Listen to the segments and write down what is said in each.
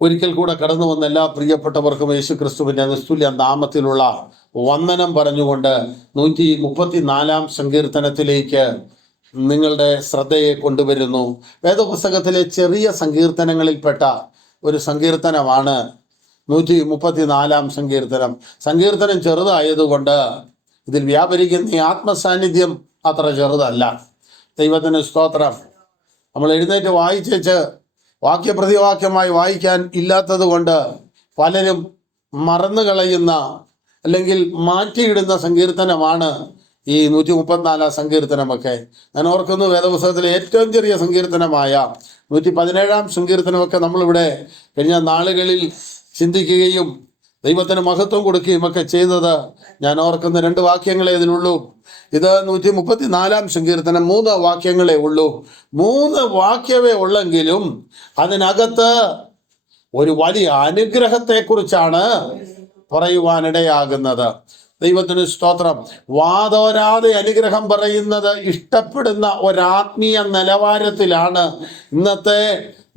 ഒരിക്കൽ കൂടെ കടന്നു വന്ന എല്ലാ പ്രിയപ്പെട്ടവർക്കും യേശു ക്രിസ്തുവിന്റെ നിസ്തുല്യ നാമത്തിലുള്ള വന്ദനം പറഞ്ഞുകൊണ്ട് 134 സങ്കീർത്തനത്തിലേക്ക് നിങ്ങളുടെ ശ്രദ്ധയെ കൊണ്ടുവരുന്നു. വേദപുസ്തകത്തിലെ ചെറിയ സങ്കീർത്തനങ്ങളിൽപ്പെട്ട ഒരു സങ്കീർത്തനമാണ് 134 സങ്കീർത്തനം. സങ്കീർത്തനം ചെറുതായതുകൊണ്ട് ഇതിൽ വ്യാപരിക്കുന്ന ആത്മസാന്നിധ്യം അത്ര ചെറുതല്ല. ദൈവത്തിന് സ്തോത്രം. നമ്മൾ എഴുന്നേറ്റ് വായിച്ചേച്ച് വാക്യപ്രതിവാക്യമായി വായിക്കാൻ ഇല്ലാത്തത് കൊണ്ട് പലരും മറന്നു കളയുന്ന അല്ലെങ്കിൽ മാറ്റിയിടുന്ന സങ്കീർത്തനമാണ് ഈ 134 സങ്കീർത്തനമൊക്കെ. ഞാൻ ഓർക്കുന്നു, വേദപുസ്തകത്തിലെ ഏറ്റവും ചെറിയ സങ്കീർത്തനമായ 117 സങ്കീർത്തനമൊക്കെ നമ്മളിവിടെ കഴിഞ്ഞ നാളുകളിൽ ചിന്തിക്കുകയും ദൈവത്തിന് മഹത്വം കൊടുക്കുകയും ഒക്കെ ചെയ്തത് ഞാൻ ഓർക്കുന്ന 2 വാക്യങ്ങളെ ഇതിലുള്ളൂ. ഇത് 134 സങ്കീർത്തനം 3 വാക്യങ്ങളെ ഉള്ളൂ. 3 വാക്യമേ ഉള്ളെങ്കിലും അതിനകത്ത് ഒരു വലിയ അനുഗ്രഹത്തെക്കുറിച്ചാണ് പറയുവാനിടയാകുന്നത്. ദൈവത്തിന് സ്തോത്രം. വാതോരാതെ അനുഗ്രഹം പറയുന്നത് ഇഷ്ടപ്പെടുന്ന ഒരാത്മീയ നിലവാരത്തിലാണ് ഇന്നത്തെ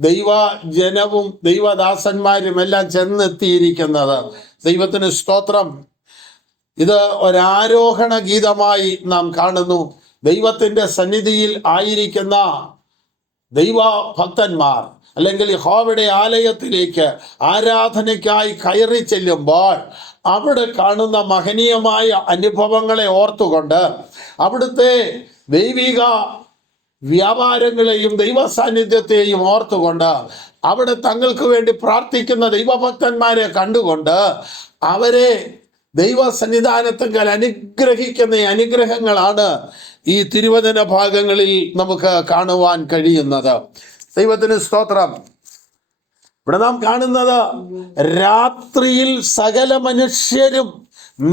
ദൈവജനവും ദൈവദാസന്മാരും എല്ലാം ചെന്നെത്തിയിരിക്കുന്നത്. ദൈവത്തിന് സ്തോത്രം. ഇത് ഒരാരോഹണ ഗീതമായി നാം കാണുന്നു. ദൈവത്തിൻ്റെ സന്നിധിയിൽ ആയിരിക്കുന്ന ദൈവഭക്തന്മാർ അല്ലെങ്കിൽ യഹോവയുടെ ആലയത്തിലേക്ക് ആരാധനയ്ക്കായി കയറി ചെല്ലുമ്പോൾ അവിടെ കാണുന്ന മഹനീയമായ അനുഭവങ്ങളെ ഓർത്തുകൊണ്ട് അവിടുത്തെ ദൈവിക വ്യാപാരങ്ങളെയും ദൈവ സാന്നിധ്യത്തെയും ഓർത്തുകൊണ്ട് അവിടെ തങ്ങൾക്ക് വേണ്ടി പ്രാർത്ഥിക്കുന്ന ദൈവഭക്തന്മാരെ കണ്ടുകൊണ്ട് അവരെ ദൈവ സന്നിധാനത്തെങ്കിൽ അനുഗ്രഹിക്കുന്ന അനുഗ്രഹങ്ങളാണ് ഈ തിരുവചന ഭാഗങ്ങളിൽ നമുക്ക് കാണുവാൻ കഴിയുന്നത്. ദൈവത്തിന് സ്തോത്രം. ഇവിടെ നാം കാണുന്നത് രാത്രിയിൽ സകല മനുഷ്യരും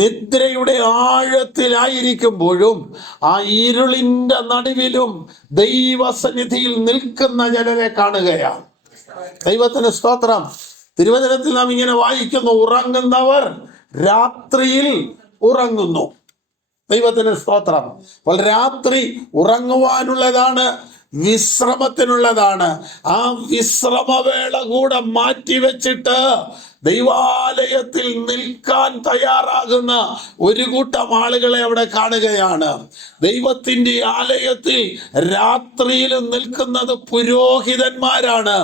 നിദ്രയുടെ ആഴത്തിലായിരിക്കുമ്പോഴും ആ ഇരുളിന്റെ നടുവിലും ദൈവസന്നിധിയിൽ നിൽക്കുന്ന ജനരെ കാണുകയാണ്. ദൈവത്തിന് സ്തോത്രം. തിരുവചനത്തിൽ നാം ഇങ്ങനെ വായിക്കുന്നു, ഉറങ്ങുന്നവർ രാത്രിയിൽ ഉറങ്ങുന്നു. ദൈവത്തിന് സ്തോത്രം. അപ്പോൾ രാത്രി ഉറങ്ങുവാനുള്ളതാണ്, വിശ്രമത്തിനുള്ളതാണ്. ആ വിശ്രമവേള കൂടെ മാറ്റിവെച്ചിട്ട് ദൈവാലയത്തിൽ നിൽക്കാൻ തയ്യാറാകുന്ന ഒരു കൂട്ടം ആളുകളെ അവിടെ കാണുകയാണ്. ദൈവത്തിൻ്റെ ആലയത്തിൽ രാത്രിയിൽ നിൽക്കുന്നത് പുരോഹിതന്മാരാണ്.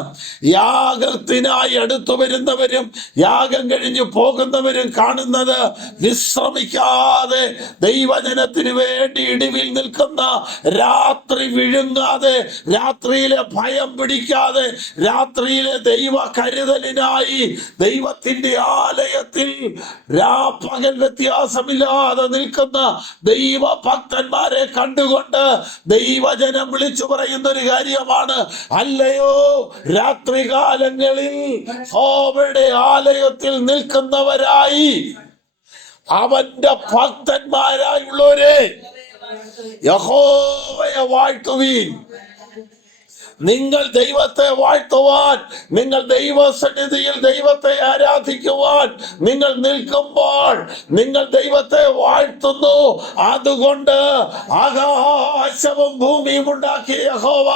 യാഗത്തിനായി അടുത്തു വരുന്നവരും യാഗം കഴിഞ്ഞു പോകുന്നവരും കാണുന്നത് വിശ്രമിക്കാതെ ദൈവജനത്തിന് വേണ്ടി ഇടിവിൽ നിൽക്കുന്ന, രാത്രി വിഴുങ്ങാതെ, രാത്രിയിലെ ഭയം പിടിക്കാതെ, രാത്രിയിലെ ദൈവ കരുതലിനായി ദൈവത്തിന്റെ ആലയത്തിൽ രാപ്പകൽ വ്യത്യാസമില്ലാതെ നിൽക്കുന്ന ദൈവഭക്തന്മാരെ കണ്ടുകൊണ്ട് ദൈവജനം വിളിച്ചു പറയുന്ന ഒരു കാര്യമാണ്, അല്ലയോ രാത്രികാലങ്ങളിൽ യഹോവയുടെ ആലയത്തിൽ നിൽക്കുന്നവരായി അവന്റെ ഭക്തന്മാരായുള്ളവരെ യഹോവയെ വാഴ്ത്തുവീൻ. നിങ്ങൾ ദൈവത്തെ വാഴ്ത്തുവാൻ, നിങ്ങൾ ദൈവസന്നിധിയിൽ ദൈവത്തെ ആരാധിക്കുവാൻ നിങ്ങൾ നിൽക്കുമ്പോൾ നിങ്ങൾ ദൈവത്തെ വാഴ്ത്തുന്നു. അതുകൊണ്ട് ആകാശവും ഭൂമിയും ഉണ്ടാക്കിയ യഹോവ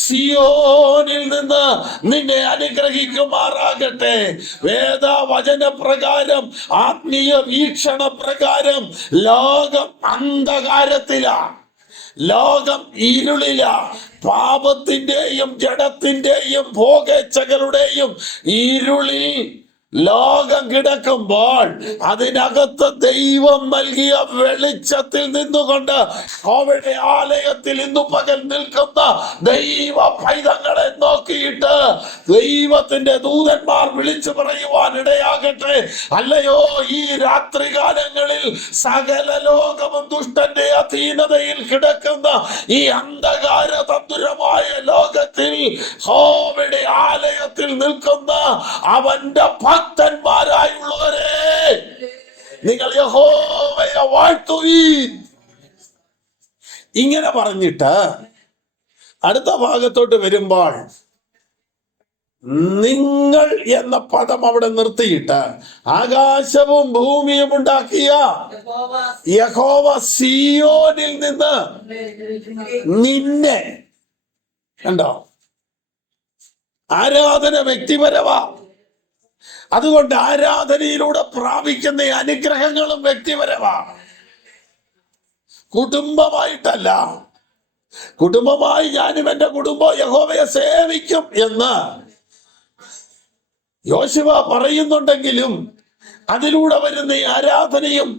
സിയോനിൽ നിന്ന് നിന്നെ അനുഗ്രഹിക്കുമാറാകട്ടെ. വേദവചന പ്രകാരം, ആത്മീയ വീക്ഷണ പ്രകാരം ലോകം അന്ധകാരത്തിലാണ്, ലോകം ഇരുളിലാ. പാപത്തിന്റെയും ജഡത്തിന്റെയും ഭോഗേച്ഛകളുടെയും ഇരുളിൽ ലോകം കിടക്കുമ്പോൾ അതിനകത്ത് ദൈവം നൽകിയ വെളിച്ചത്തിൽ നിന്നുകൊണ്ട് അവരുടെ ആലയത്തിൽ ഇന്നു പകൽ നിൽക്കുന്ന ദൈവ പൈതങ്ങളെ നോക്കിയിട്ട് ദൈവത്തിന്റെ ദൂതന്മാർ വിളിച്ചു പറയുവാൻ ഇടയാകട്ടെ, അല്ലയോ ഈ രാത്രികാലങ്ങളിൽ സകല ലോകവും ദുഷ്ടന്റെ അധീനതയിൽ കിടക്കുന്ന ഈ അന്ധകാര തന്തുരമായ ലോകത്തിൽ യഹോവയുടെ ആലയത്തിൽ നിൽക്കുന്ന അവന്റെ ഭക്തന്മാരായുള്ളവരെ നിങ്ങൾ യഹോവയെ വാഴ്ത്തുവീൻ. ഇങ്ങനെ പറഞ്ഞിട്ട് അടുത്ത ഭാഗത്തോട്ട് വരുമ്പോൾ നിങ്ങൾ എന്ന പദം അവിടെ നിർത്തിയിട്ട് ആകാശവും ഭൂമിയും ഉണ്ടാക്കിയ യഹോവ സിയോനിൽ നിന്ന് നിന്നെ കണ്ടോ. ആരാധന വ്യക്തിപരമാ, അതുകൊണ്ട് ആരാധനയിലൂടെ പ്രാപിക്കുന്ന അനുഗ്രഹങ്ങളും വ്യക്തിപരമാണ്, കുടുംബമായിട്ടല്ല. കുടുംബമായി ഞാനും എൻ്റെ കുടുംബം യഹോവയെ സേവിക്കും എന്ന് യോശുവ പറയുന്നുണ്ടെങ്കിലും അതിലൂടെ വരുന്ന ഈ ആരാധനയും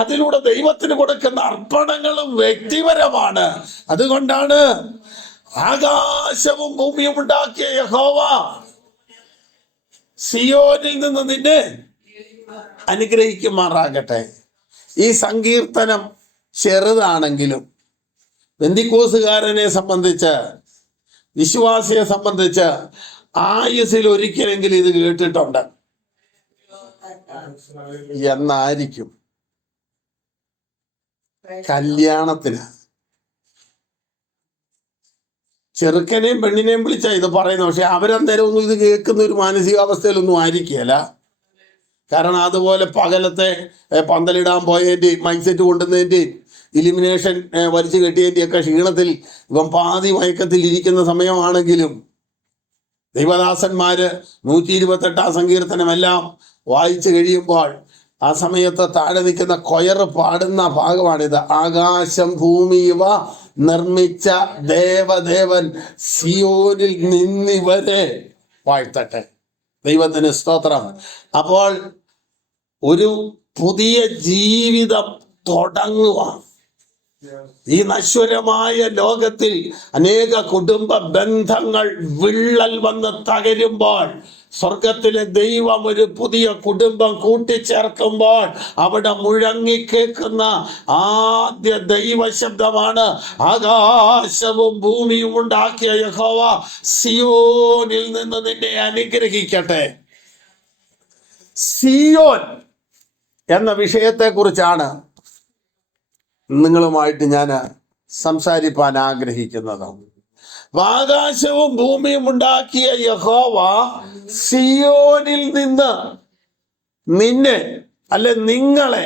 അതിലൂടെ ദൈവത്തിന് കൊടുക്കുന്ന അർപ്പണങ്ങളും വ്യക്തിപരമാണ്. അതുകൊണ്ടാണ് ആകാശവും ഭൂമിയും ഉണ്ടാക്കിയ യഹോവ സിയോനിൽ നിന്ന് നിന്നെ അനുഗ്രഹിക്കുമാറാകട്ടെ. ഈ സങ്കീർത്തനം ചെറുതാണെങ്കിലും പെന്തിക്കോസുകാരനെ സംബന്ധിച്ച്, വിശ്വാസിയെ സംബന്ധിച്ച് ആയുസ്സിൽ ഒരിക്കലെങ്കിലും ഇത് കേട്ടിട്ടുണ്ട് എന്നായിരിക്കും. കല്യാണത്തിന് ചെറുക്കനെയും പെണ്ണിനെയും വിളിച്ചാ ഇത് പറയുന്നു. പക്ഷെ അവരന്നേരം ഒന്നും ഇത് കേൾക്കുന്ന ഒരു മാനസികാവസ്ഥയിലൊന്നും ആയിരിക്കുകയല്ല. കാരണം അതുപോലെ പകലത്തെ പന്തലിടാൻ പോയതിൻ്റെയും മൈക്ക് സെറ്റ് കൊണ്ടുവന്നതിൻ്റെയും ഇലിമിനേഷൻ വലിച്ചു കെട്ടിയതിൻ്റെയൊക്കെ ക്ഷീണത്തിൽ ഇവൻ പാതി മയക്കത്തിൽ ഇരിക്കുന്ന സമയമാണെങ്കിലും ദൈവദാസന്മാര് 128 സങ്കീർത്തനമെല്ലാം വായിച്ചു കഴിയുമ്പോൾ ആ സമയത്ത് താഴെ നിൽക്കുന്ന കൊയറ് പാടുന്ന ഭാഗമാണിത്. ആകാശം ഭൂമി ഇവ നിർമ്മിച്ച ദേവദേവൻ സിയോനിൽ നിന്നിവരെ വാഴ്ത്തട്ടെ. ദൈവത്തിന് സ്തോത്രം. അപ്പോൾ ഒരു പുതിയ ജീവിതം തുടങ്ങുക. ഈ നശ്വരമായ ലോകത്തിൽ അനേക കുടുംബ ബന്ധങ്ങൾ വിള്ളൽ വന്ന് തകരുമ്പോൾ സ്വർഗത്തിലെ ദൈവം ഒരു പുതിയ കുടുംബം കൂട്ടിച്ചേർക്കുമ്പോൾ അവിടെ മുഴങ്ങിക്കേൾക്കുന്ന ആദ്യ ദൈവശബ്ദമാണ് ആകാശവും ഭൂമിയും ഉണ്ടാക്കിയ യഹോവ സിയോനിൽ നിന്ന് നിന്നെ അനുഗ്രഹിക്കട്ടെ. സിയോൻ എന്ന വിഷയത്തെക്കുറിച്ചാണ് നിങ്ങളുമായിട്ട് ഞാൻ സംസാരിപ്പാൻ ആഗ്രഹിക്കുന്നത്. ആകാശവും ഭൂമിയും ഉണ്ടാക്കിയ യഹോവ സിയോനിൽ നിന്ന് നിന്നെ അല്ലെ നിങ്ങളെ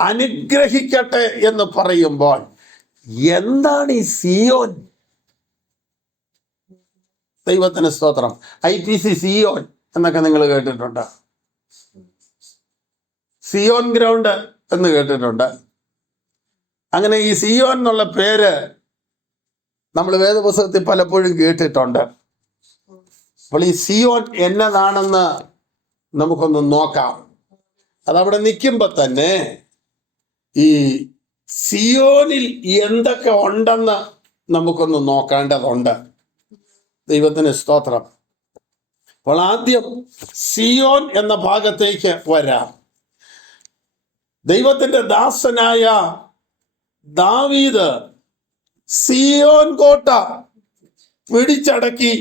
അനുഗ്രഹിക്കട്ടെ എന്ന് പറയുമ്പോൾ എന്താണ് ഈ സിയോൻ? ദൈവത്തിന് സ്തോത്രം. IPC സിയോൻ എന്നൊക്കെ നിങ്ങൾ കേട്ടിട്ടുണ്ട്. സിയോൻ ഗ്രൗണ്ട് എന്ന് കേട്ടിട്ടുണ്ട്. അങ്ങനെ ഈ സിയോൻ എന്നുള്ള പേര് നമ്മൾ വേദപുസ്തകത്തിൽ പലപ്പോഴും കേട്ടിട്ടുണ്ട്. അപ്പോൾ ഈ സിയോൻ എന്നതാണെന്ന് നമുക്കൊന്ന് നോക്കാം. അതവിടെ നിൽക്കുമ്പോൾ തന്നെ ഈ സിയോനിൽ എന്തൊക്കെ ഉണ്ടെന്ന് നമുക്കൊന്ന് നോക്കേണ്ടതുണ്ട്. ദൈവത്തിന് സ്തോത്രം. അപ്പോൾ ആദ്യം സിയോൻ എന്ന ഭാഗത്തേക്ക് വരാം. ദൈവത്തിന്റെ ദാസനായ ദാവീദ് സിയോൻ കോട്ട പിടിച്ചടക്കി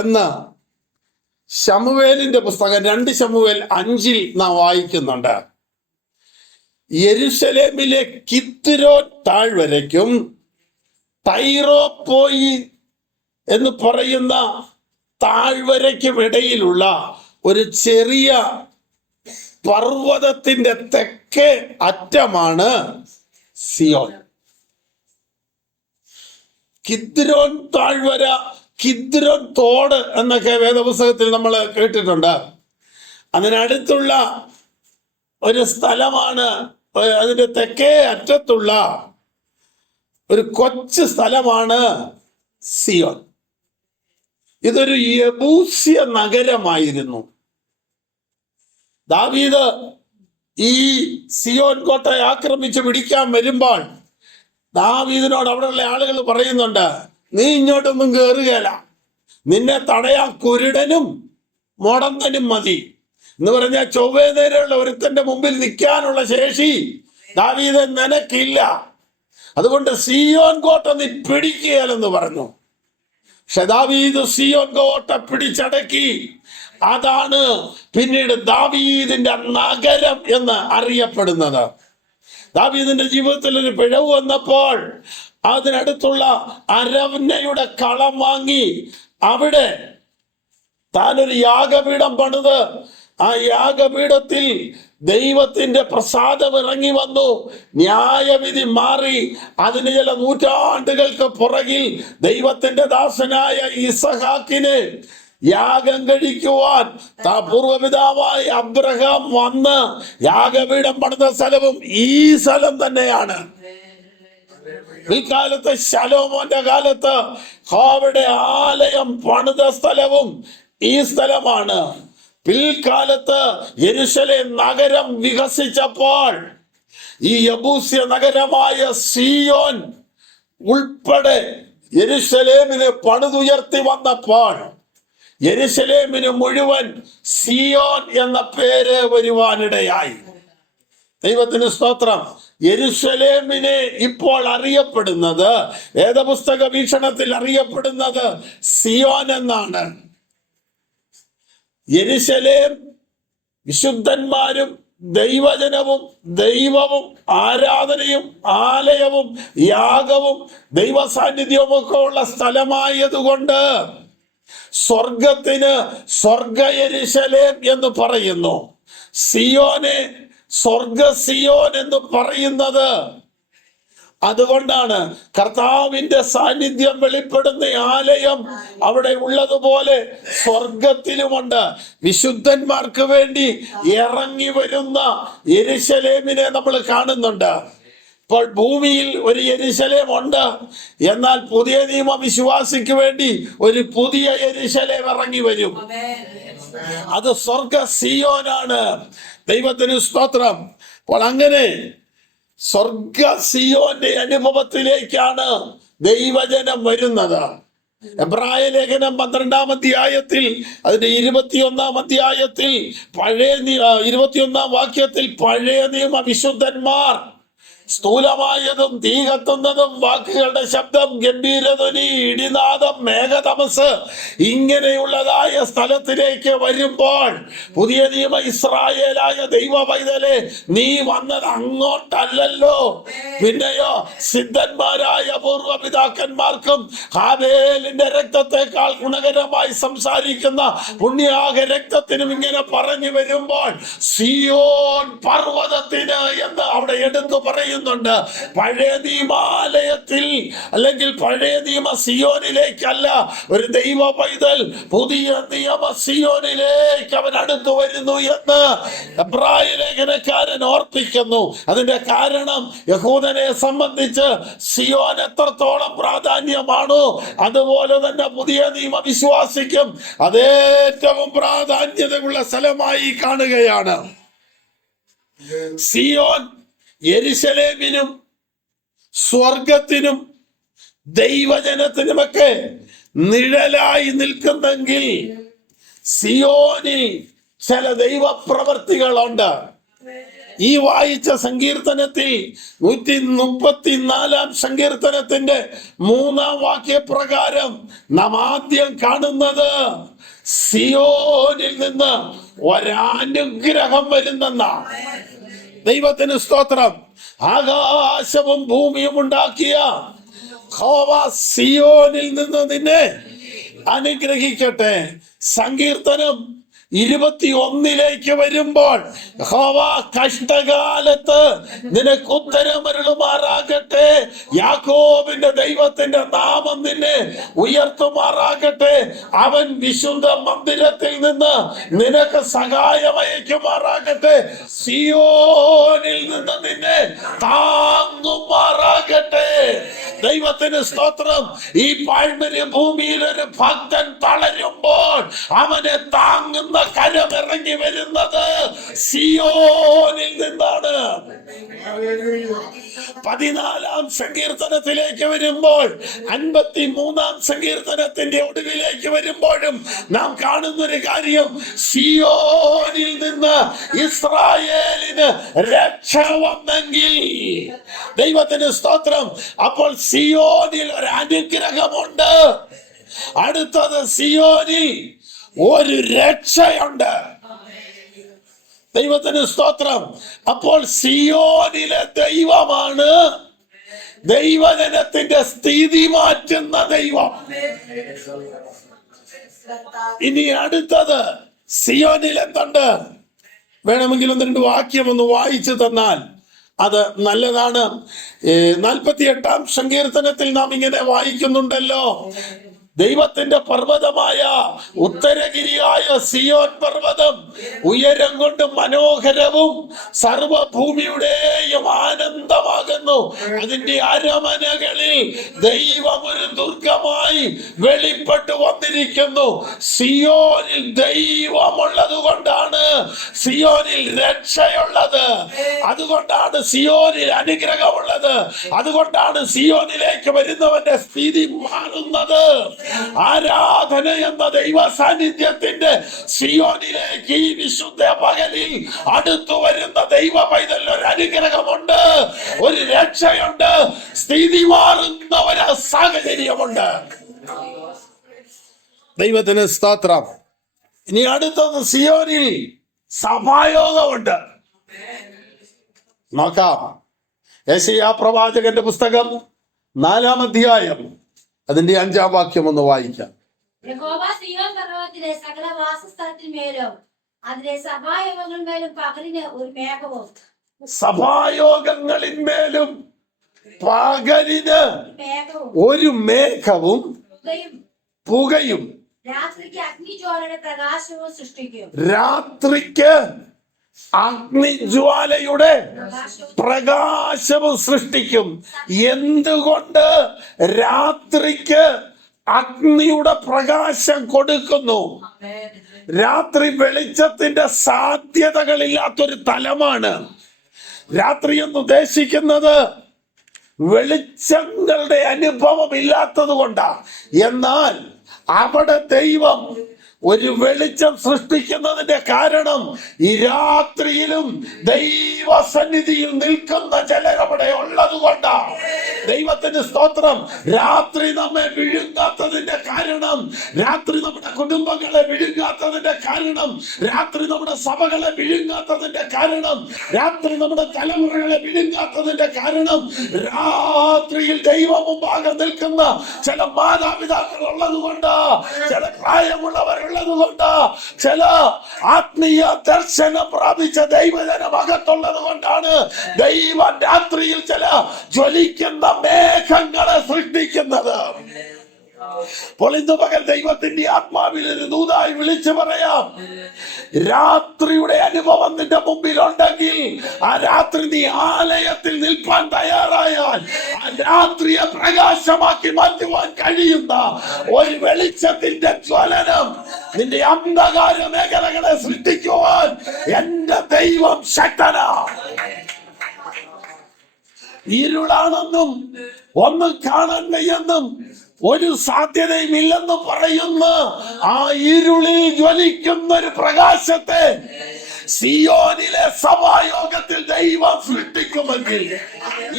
എന്ന് ശമൂവേലിന്റെ പുസ്തകം 2 ശമൂവേൽ 5 നാം വായിക്കുന്നുണ്ട്. യെരുശലേമിലെ കിദ്രോൻ താഴ്വരയ്ക്കും തൈറോപ്പോയി എന്ന് പറയുന്ന താഴ്വരയ്ക്കും ഇടയിലുള്ള ഒരു ചെറിയ പർവ്വതത്തിന്റെ തെക്കേ അറ്റമാണ് സിയോൻ. കിദ്രോൻ താഴ്വര, കിദ്രോൻ തോട് എന്നൊക്കെ വേദപുസ്തകത്തിൽ നമ്മൾ കേട്ടിട്ടുണ്ട്. അതിനടുത്തുള്ള ഒരു സ്ഥലമാണ്, അതിന്റെ തെക്കേ അറ്റത്തുള്ള ഒരു കൊച്ചു സ്ഥലമാണ് സിയോൻ. ഇതൊരു യെബൂസ്യ നഗരമായിരുന്നു. ദാവീദ് ഈ സിയോൻ കോട്ടയെ ആക്രമിച്ച് പിടിക്കാൻ വരുമ്പോൾ ദാവീദിനോട് അവിടെയുള്ള ആളുകൾ പറയുന്നുണ്ട്, നീ ഇങ്ങോട്ടൊന്നും കയറുകയില്ല, നിന്നെ തടയാൻ കുരുടനും മുടന്തനും മതി എന്ന് പറഞ്ഞാൽ ചൊവ്വേ നേരെയുള്ള ഒരുത്തന്റെ മുമ്പിൽ നിൽക്കാനുള്ള ശേഷി ദാവീദ് നിനക്കില്ല. അതുകൊണ്ട് സിയോൻ കോട്ട നീ പിടിക്കുകയില്ലെന്ന് പറഞ്ഞു. പക്ഷെ ദാവീദ് സിയോൻ കോട്ട പിടിച്ചടക്കി. അതാണ് പിന്നീട് ദാവീദിന്റെ നഗരം എന്ന് അറിയപ്പെടുന്നത്. ദാവീദിന്റെ ജീവിതത്തിൽ ഒരു പിഴവ് വന്നപ്പോൾ അതിനടുത്തുള്ള അരവ്നയുടെ കളം വാങ്ങി അവിടെ താനൊരു യാഗപീഠം പണിത് ആ യാഗപീഠത്തിൽ ദൈവത്തിന്റെ പ്രസാദം ഇറങ്ങി വന്നു. ന്യായവിധി മാറി. അതിന് ചില നൂറ്റാണ്ടുകൾക്ക് പുറകിൽ ദൈവത്തിന്റെ ദാസനായ ഇസഹാക്കിന് യാഗം കഴിക്കുവാൻ പൂർവപിതാവായ അബ്രഹാം വന്ന് യാഗപീഠം പണിത സ്ഥലവും ഈ സ്ഥലം തന്നെയാണ്. പിൽക്കാലത്ത് ശലോമോന്റെ കാലത്ത് യഹോവയുടെ ആലയം പണിത സ്ഥലവും ഈ സ്ഥലമാണ്. പിൽക്കാലത്ത് യെരൂശലേം നഗരം വികസിച്ചപ്പോൾ ഈ യബൂസ്യ നഗരമായ സിയോൻ ഉൾപ്പെടെ യെരൂശലേമിനെ പണിതുയർത്തി വന്നപ്പോൾ യെരൂശലേമിന് മുഴുവൻ സിയോൻ എന്ന പേര് വരുവാനിടയായി. ദൈവത്തിന് സ്തോത്രം. യെരൂശലേമിനെ ഇപ്പോൾ അറിയപ്പെടുന്നത്, വേദപുസ്തക വീക്ഷണത്തിൽ അറിയപ്പെടുന്നത് സിയോൻ എന്നാണ്. യെരൂശലേം വിശുദ്ധന്മാരും ദൈവജനവും ദൈവവും ആരാധനയും ആലയവും യാഗവും ദൈവ സാന്നിധ്യവും ഒക്കെ ഉള്ള സ്ഥലമായതുകൊണ്ട് സ്വർഗത്തിന് സ്വർഗ യെരൂശലേം എന്ന് പറയുന്നു. സിയോനെ സ്വർഗ സിയോൻ എന്ന് പറയുന്നത് അതുകൊണ്ടാണ്. കർത്താവിന്റെ സാന്നിധ്യം വെളിപ്പെടുന്ന ആലയം അവിടെ ഉള്ളതുപോലെ സ്വർഗത്തിലുമുണ്ട്. വിശുദ്ധന്മാർക്ക് വേണ്ടി ഇറങ്ങി വരുന്ന യെരൂശലേമിനെ നമ്മൾ കാണുന്നുണ്ട്. ഇപ്പോൾ ഭൂമിയിൽ ഒരു യെരൂശലേം ഉണ്ട്, എന്നാൽ പുതിയ നിയമ വിശ്വാസിക്ക് വേണ്ടി ഒരു പുതിയ യെരൂശലേം ഇറങ്ങി വരും. അത് സ്വർഗ സിയോനാണ്. ദൈവത്തിന് സ്തോത്രം. അപ്പോൾ അങ്ങനെ സ്വർഗ സിയോന്റെ അനുഭവത്തിലേക്കാണ് ദൈവജനം വരുന്നത്. എബ്രായ ലേഖനം 12-ാം അധ്യായത്തിൽ അതിന്റെ 21-ാം അധ്യായത്തിൽ 21-ാം വാക്യത്തിൽ പഴയ നിയമ വിശുദ്ധന്മാർ സ്ഥൂലമായതും തീ കത്തുന്നതും വാക്കുകളുടെ ശബ്ദം, ഗംഭീരധ്വനി, ഇടിനാദം, മേഘതമസ് ഇങ്ങനെയുള്ളതായ സ്ഥലത്തിലേക്ക് വരുമ്പോൾ പുതിയ നിയമ ഇസ്രായേലായ ദൈവ പൈതലെ, നീ വന്നത് അങ്ങോട്ടല്ലല്ലോ, പിന്നെയോ സിദ്ധന്മാരായ പൂർവ്വപിതാക്കന്മാർക്കും ഹാബേലിന്റെ രക്തത്തെക്കാൾ ഗുണകരമായി സംസാരിക്കുന്ന പുണ്യാഗ രക്തത്തിനും ഇങ്ങനെ പറഞ്ഞു വരുമ്പോൾ സിയോൻ പർവ്വതത്തിന് എന്ന് അവിടെ എടുത്തു പറയുന്നു. പഴയ നിയമാലയത്തിൽ അല്ലെങ്കിൽ പഴയ നിയമ സിയോനിലേക്കല്ല ഒരു ദൈവ പൈതൽ പുതിയ നിയമ സിയോനിലേക്ക് അവൻ അടുത്തു വരുന്നു എന്ന് എബ്രായ ലേഖനക്കാരൻ ഓർപ്പിക്കുന്നു. അതിന്റെ കാരണം യഹൂദനെ സംബന്ധിച്ച് സിയോൻ എത്രത്തോളം പ്രാധാന്യമാണോ അതുപോലെ തന്നെ പുതിയ നിയമ വിശ്വാസിക്കും അതേറ്റവും പ്രാധാന്യതയുള്ള സ്ഥലമായി കാണുകയാണ്. സിയോൻ യെരൂശലേമിനും സ്വർഗത്തിനും ദൈവജനത്തിനുമൊക്കെ നിഴലായി നിൽക്കുന്നെങ്കിൽ സിയോനിൽ ചില ദൈവപ്രവർത്തികളുണ്ട്. ഈ വായിച്ച സങ്കീർത്തനത്തിൽ 134-ാം സങ്കീർത്തനത്തിന്റെ 3-ാം വാക്യപ്രകാരം നാം ആദ്യം കാണുന്നത് സിയോനിൽ നിന്ന് ഒരനുഗ്രഹം വരുന്നെന്നാണ്. ദൈവത്തിന് സ്തോത്രം. ആകാശവും ഭൂമിയും ഉണ്ടാക്കിയ യഹോവ സിയോനിൽ നിന്ന് നിന്നെ അനുഗ്രഹിക്കട്ടെ. സങ്കീർത്തനം 21 വരുമ്പോൾ യഹോവ കഷ്ടകാലത്ത് നിനക്ക് ഉത്തരമരുളുമാറാകട്ടെ, യാക്കോബിന്റെ ദൈവത്തിന്റെ നാമം നിന്നെ ഉയർത്തുമാറാകട്ടെ, അവൻ വിശുദ്ധ മന്ദിരത്തിൽ നിന്ന് നിനക്ക് സഹായം അയക്കുമാറാകട്ടെ, സിയോനിൽ നിന്ന് നിന്നെ താങ്ങുമാറാകട്ടെ. ദൈവത്തിന് സ്തോത്രം. ഈ പാഴ്മര്യ ഭൂമിയിൽ ഒരു ഭക്തൻ തളരുമ്പോൾ അവനെ താങ്ങുന്ന കരം ഇറങ്ങി വരുന്നത് സിയോനിൽ നിന്നാണ്. 14-ാം സങ്കീർത്തനത്തിലേക്ക് വരുമ്പോൾ 53-ാം സങ്കീർത്തനത്തിന്റെ ഒടുവിലേക്ക് വരുമ്പോഴും നാം കാണുന്നൊരു കാര്യം, സിയോനിൽ നിന്ന് ഇസ്രായേലിന് രക്ഷ വന്നെങ്കിൽ ദൈവത്തിന് സ്തോത്രം. അപ്പോൾ സിയോനിൽ ഒരു അനുഗ്രഹമുണ്ട്. അടുത്തത് സിയോനിൽ ഒരു രക്ഷയുണ്ട്. ദൈവത്തിന് സ്തോത്രം. അപ്പോൾ സിയോനിലെ ദൈവമാണ് ദൈവജനത്തിന്റെ സ്ഥിതി മാറ്റുന്ന ദൈവം. ഇനി അടുത്തത് സിയോനിൽ എന്തുണ്ട്? വേണമെങ്കിൽ 1-2 വാക്യം ഒന്ന് വായിച്ചു തന്നാൽ അത് നല്ലതാണ്. 48-ാം സങ്കീർത്തനത്തിൽ നാം ഇങ്ങനെ വായിക്കുന്നുണ്ടല്ലോ, ദൈവത്തിന്റെ പർവ്വതമായ ഉത്തരഗിരിയായ സിയോൻ പർവ്വതം ഉയരം കൊണ്ട് മനോഹരവും സർവഭൂമിയുടെയും ആനന്ദമാകുന്നു. അതിന്റെ അരമനകളിൽ ദൈവം ഒരു ദുർഗമായി വെളിപ്പെട്ടു വന്നിരിക്കുന്നു. സിയോനിൽ ദൈവമുള്ളത് കൊണ്ടാണ് സിയോനിൽ രക്ഷയുള്ളത്. അതുകൊണ്ടാണ് സിയോനിൽ അനുഗ്രഹമുള്ളത്. അതുകൊണ്ടാണ് സിയോനിലേക്ക് വരുന്നവന്റെ സ്ഥിതി മാറുന്നത്. ആരാധന എന്ന ദൈവ സാന്നിധ്യത്തിന്റെ സിയോനിലേക്ക് ഈ വിശുദ്ധ പകലിൽ അടുത്തു വരുന്ന ദൈവ പൈതൽ ഒരു അനുഗ്രഹമുണ്ട്, ഒരു രക്ഷയുണ്ട്, സ്ഥിതി മാറുന്ന ഒരു സാഹചര്യമുണ്ട്. ദൈവത്തിന് സ്തോത്രം. ഇനി അടുത്തത് സിയോനിൽ സഭായോഗമുണ്ട്. നോക്കാം. യെശയ്യാ പ്രവാചകന്റെ പുസ്തകം 4-ാം അധ്യായം അതിന്റെ 5-ാം വാക്യം ഒന്ന് വായിക്കാം. യഹോവ സിയോൻ പർവ്വതത്തിലെ സകല വാസസ്ഥലത്തിന്മേലും അതിലെ സഭായോഗങ്ങളിന്മേലും പകലിന് ഒരു മേഘവും, സഭായോഗങ്ങളിന്മേലും പകലിന് ഒരു മേഘവും പുകയും, രാത്രിക്ക് അഗ്നിജ്വാലയുടെ പ്രകാശവും സൃഷ്ടിക്കും. രാത്രിക്ക് അഗ്നിജ്വാലയുടെ പ്രകാശവും സൃഷ്ടിക്കും. എന്തുകൊണ്ട് രാത്രിക്ക് അഗ്നിയുടെ പ്രകാശം കൊടുക്കുന്നു? രാത്രി വെളിച്ചത്തിന്റെ സാധ്യതകളില്ലാത്തൊരു തലമാണ്. രാത്രി എന്ന് ഉദ്ദേശിക്കുന്നത് വെളിച്ചങ്ങളുടെ അനുഭവം ഇല്ലാത്തത് കൊണ്ടാണ്. എന്നാൽ അവിടെ ദൈവം ഒരു വെളിച്ചം സൃഷ്ടിക്കുന്നതിന്റെ കാരണം ഈ രാത്രിയിലും ദൈവസന്നിധിയിൽ നിൽക്കുന്ന ചിലരവിടെ ഉള്ളത് കൊണ്ടാണ്. ദൈവത്തിന് സ്തോത്രം. രാത്രി നമ്മെ വിഴുങ്ങാത്തതിന്റെ കാരണം, രാത്രി നമ്മുടെ കുടുംബങ്ങളെ വിഴുങ്ങാത്തതിന്റെ കാരണം, രാത്രി നമ്മുടെ സഭകളെ വിഴുങ്ങാത്തതിന്റെ കാരണം, രാത്രി നമ്മുടെ തലമുറകളെ വിഴുങ്ങാത്തതിന്റെ കാരണം, രാത്രിയിൽ ദൈവം മുമ്പാകെ നിൽക്കുന്ന ചില മാതാപിതാക്കൾ ഉള്ളത് കൊണ്ട്, ചില പ്രായമുള്ളവർ ഉള്ളത് കൊണ്ട്, ചില ആത്മീയ ദർശനം പ്രാപിച്ച ദൈവജനം അകത്തുള്ളത് കൊണ്ടാണ് ദൈവം രാത്രിയിൽ ചില ജ്വലിക്കുന്ന മേഘങ്ങളെ സൃഷ്ടിക്കുന്നത്. അപ്പോൾ ഇന്ന് പകൽ ദൈവത്തിന്റെ ആത്മാവിൽ ഒരു ദൂതായി വിളിച്ചു പറയാം, രാത്രിയുടെ അനുഭവം നിന്റെ മുമ്പിൽ ഉണ്ടെങ്കിൽ, ആ രാത്രി നീ ആലയത്തിൽ നിൽപ്പാൻ തയ്യാറായാൽ, ആ രാത്രിയെ പ്രകാശമാക്കി മാറ്റുവാൻ കഴിയുന്ന ഒരു വെളിച്ചത്തിന്റെ ജ്വലനം നിന്റെ അന്ധകാര മേഖലകളെ സൃഷ്ടിക്കുവാൻ എന്റെ ദൈവം ശക്തനാണ്. ഇരുളാണെന്നും ഒന്നും കാണാൻ വയ്യെന്നും ഒരു സാധ്യതയും ഇല്ലെന്ന് പറയുന്ന ആ ഇരുളിൽ ജ്വലിക്കുന്ന ഒരു പ്രകാശത്തെ സിയോനിലെ സഭായോഗത്തിൽ ദൈവം സൃഷ്ടിക്കുമെങ്കിൽ,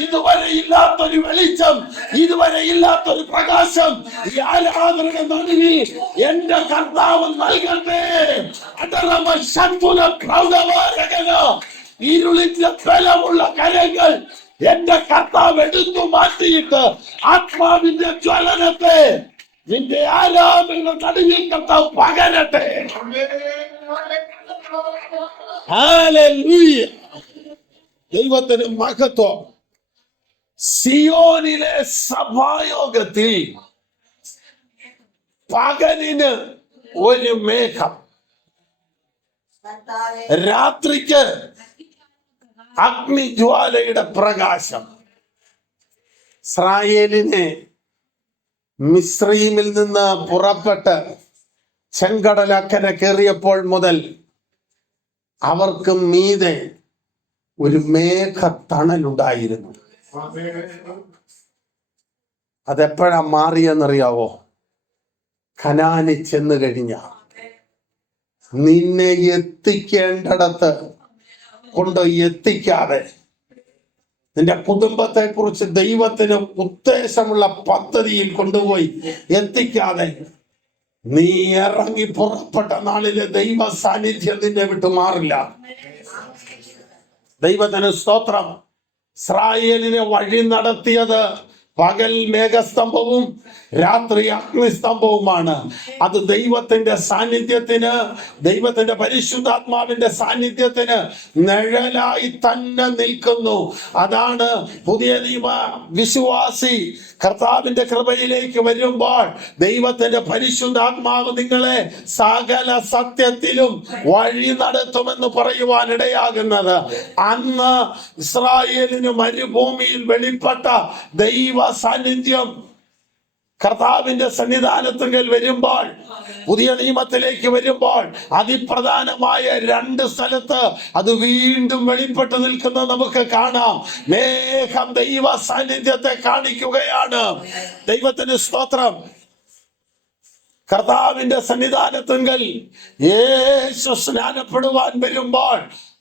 ഇതുവരെ ഇല്ലാത്തൊരു വെളിച്ചം, ഇതുവരെ ഇല്ലാത്തൊരു പ്രകാശം ഈ ആരാധനയുടെ നടുവിൽ എന്റെ കർത്താവ് നൽകട്ടെ. ഇരുളിന്റെ ബലമുള്ള കരങ്ങൾ എന്റെ കർത്താവ് എടുത്തു മാറ്റിയിട്ട് ആത്മാവിന്റെ ജ്വലനത്തെ നിന്റെ ആരാധനയുടെ നടുവിൽ കർത്താവ് പകരട്ടെ. ഹല്ലേലൂയ. ദൈവത്തിന് മഹത്വം. സിയോനിലെ സഭായോഗത്തിൽ പകലിന് ഒരു മേഘം, രാത്രിക്ക് അഗ്നിജ്വാലയുടെ പ്രകാശം. ഇസ്രായേലിനെ മിസ്രയീമിൽ നിന്ന് പുറപ്പെട്ട് ചെങ്കടലക്കരെ കയറിയപ്പോൾ മുതൽ അവർക്ക് മീതെ ഒരു മേഘത്തണലുണ്ടായിരുന്നു. അതെപ്പോഴാ മാറിയെന്നറിയാവോ? കനാനി ചെന്ന് കഴിഞ്ഞ നിന്നെ എത്തിക്കേണ്ടിടത്ത് കൊണ്ട് എത്തിക്കാതെ, നിന്റെ കുടുംബത്തെ കുറിച്ച് ദൈവത്തിന് ഉദ്ദേശമുള്ള പദ്ധതിയിൽ കൊണ്ടുപോയി എത്തിക്കാതെ, നീ ഇറങ്ങി പുറപ്പെട്ട നാളിലെ ദൈവ സാന്നിധ്യം നിന്നെ വിട്ടു മാറില്ല. ദൈവത്തിന് സ്തോത്രം. ഇസ്രായേലിനെ വഴി നടത്തിയത് പകൽ മേഘസ്തംഭവും രാത്രി അഗ്നിസ്തംഭവുമാണ്. അത് ദൈവത്തിന്റെ സാന്നിധ്യത്തിന്, ദൈവത്തിന്റെ പരിശുദ്ധാത്മാവിന്റെ സാന്നിധ്യത്തിന് നിഴലായി തന്നെ നിൽക്കുന്നു. അതാണ് പുതിയ നിയമ വിശ്വാസി കർത്താവിന്റെ കൃപയിലേക്ക് വരുമ്പോൾ ദൈവത്തിന്റെ പരിശുദ്ധാത്മാവ് നിങ്ങളെ സകല സത്യത്തിലും വഴി നടത്തുമെന്ന് പറയുവാൻ ഇടയാകുന്നത്. അന്ന് ഇസ്രായേലിന് മരുഭൂമിയിൽ വെളിപ്പെട്ട ദൈവ സാന്നിധ്യം കർത്താവിന്റെ സന്നിധാനത്തിൽ വരുമ്പോൾ, പുതിയ നിയമത്തിലേക്ക് വരുമ്പോൾ അതിപ്രധാനമായ 2 സ്ഥലത്ത് അത് വീണ്ടും വെളിപ്പെട്ട് നിൽക്കുന്നത് നമുക്ക് കാണാം. മേഘം ദൈവ സാന്നിധ്യത്തെ കാണിക്കുകയാണ്. ദൈവത്തിന് സ്തോത്രം. കർത്താവിന്റെ സന്നിധാനത്തിൽ യേശു സ്നാനപ്പെടുവാൻ വരുമ്പോൾ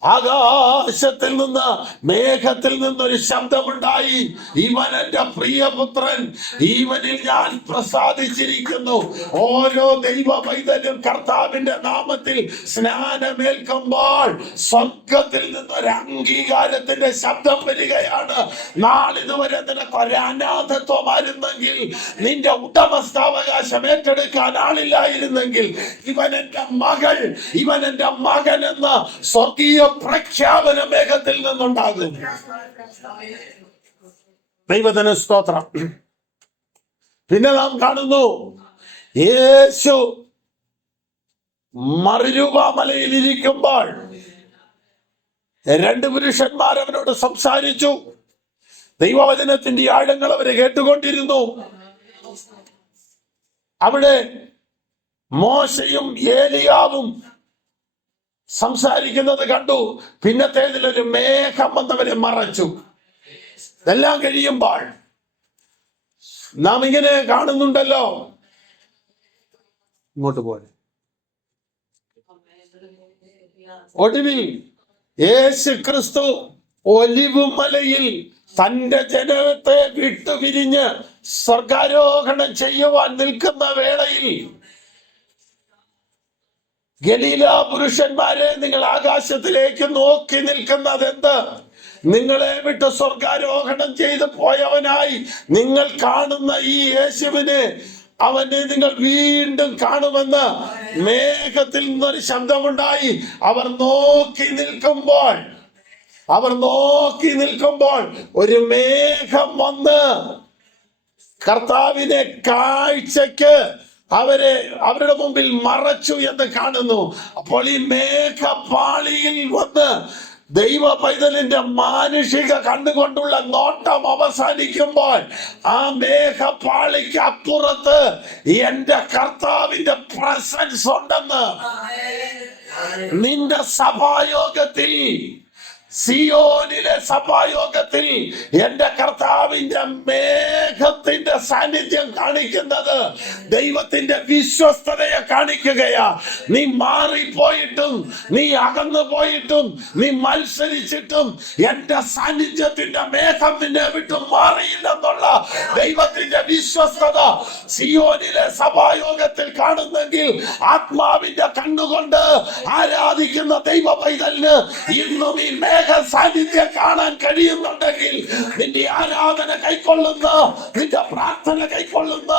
ആകാശത്തിൽ നിന്ന്, മേഘത്തിൽ നിന്നൊരു ശബ്ദമുണ്ടായി, ഇവൻ എന്റെ പ്രിയപുത്രൻ, ഇവനിൽ ഞാൻ പ്രസാദിച്ചിരിക്കുന്നു. ഓരോ ദൈവ പൈതലും കർത്താവിന്റെ നാമത്തിൽ സ്നാനമേൽക്കുമ്പോൾ സ്വർഗത്തിൽ നിന്നൊരു അംഗീകാരത്തിന്റെ ശബ്ദം വരികയാണ്. നാളിതുവരെ നിനക്ക് ഒരു അനാഥത്വമായിരുന്നെങ്കിൽ, നിന്റെ ഉടമസ്ഥാവകാശം ഏറ്റെടുക്കാൻ ആളില്ലായിരുന്നെങ്കിൽ, ഇവൻ എന്റെ മകൾ, ഇവൻ എന്റെ മകൻ എന്ന സ്വർഗീയ പ്രഖ്യാപന മേഘത്തിൽ നിന്നുണ്ടാകും. ദൈവത്തിന് സ്തോത്രം. പിന്നെ നാം കാണുന്നു, യേശു മറുരൂപമലയിൽ ഇരിക്കുമ്പോൾ 2 പുരുഷന്മാർ അവനോട് സംസാരിച്ചു. ദൈവവചനത്തിന്റെ ആഴങ്ങൾ അവരെ കേട്ടുകൊണ്ടിരുന്നു. അവിടെ മോശയും ഏലിയാവും സംസാരിക്കുന്നത് കണ്ടു. പിന്നത്തേതിലൊരു മേഘം വന്നവരെ മറച്ചു. ഇതെല്ലാം കഴിയുമ്പോൾ നാം ഇങ്ങനെ കാണുന്നുണ്ടല്ലോ. ഇങ്ങോട്ട് പോലെ ഒടുവിൽ യേശു ക്രിസ്തു ഒലിവ് മലയിൽ തന്റെ ജനത്തെ വിട്ടുപിരിഞ്ഞ് സ്വർഗാരോഹണം ചെയ്യുവാൻ നിൽക്കുന്ന വേളയിൽ, ഗലീല പുരുഷന്മാരെ, നിങ്ങൾ ആകാശത്തിലേക്ക് നോക്കി നിൽക്കുന്നത് എന്ത്? നിങ്ങളെ വിട്ട് സ്വർഗാരോഹണം ചെയ്ത് പോയവനായി നിങ്ങൾ കാണുന്ന ഈ യേശുവിനെ, അവനെ നിങ്ങൾ വീണ്ടും കാണുമെന്ന് മേഘത്തിൽ നിന്നൊരു ശബ്ദമുണ്ടായി. അവർ നോക്കി നിൽക്കുമ്പോൾ ഒരു മേഘം വന്ന് കർത്താവിനെ കാഴ്ചയ്ക്ക് അവരുടെ മുമ്പിൽ മറച്ചു എന്ന് കാണുന്നു. അപ്പോൾ ഈ മേഘപാളിയിൽ വന്ന് ദൈവ പൈതലിന്റെ മാനുഷിക കണ്ണുകൊണ്ടുള്ള നോട്ടം അവസാനിക്കുമ്പോൾ ആ മേഘപാളിക്ക് അപ്പുറത്ത് എന്റെ കർത്താവിന്റെ പ്രസൻസ് ഉണ്ടെന്ന്, നിന്റെ സഭായോഗത്തിൽ, സിയോനിലെ സഭായോഗത്തിൽ എന്റെ കർത്താവിന്റെ മേഘത്തിന്റെ സാന്നിധ്യം കാണിക്കുന്നത് ദൈവത്തിന്റെ വിശ്വസ്തതയെ കാണിക്കുകയാ. നീ മാറിപ്പോയിട്ടും, നീ അകന്നു പോയിട്ടും, നീ മത്സരിച്ചിട്ടും എന്റെ സാന്നിധ്യത്തിന്റെ മേഘം നിന്നെ വിട്ടു മാറിയില്ലെന്നുള്ള ദൈവത്തിന്റെ വിശ്വസ്തത സിയോനിലെ സഭായോഗത്തിൽ കാണുന്നെങ്കിൽ, ആത്മാവിന്റെ കണ്ണുകൊണ്ട് ആരാധിക്കുന്ന ദൈവ പൈതലിന് ഇന്നും ഈ സാന്നിധ്യം കാണാൻ കഴിയുന്നുണ്ടെങ്കിൽ, നിന്റെ ആരാധന കൈക്കൊള്ളുന്ന, നിന്റെ പ്രാർത്ഥന കൈക്കൊള്ളുന്ന,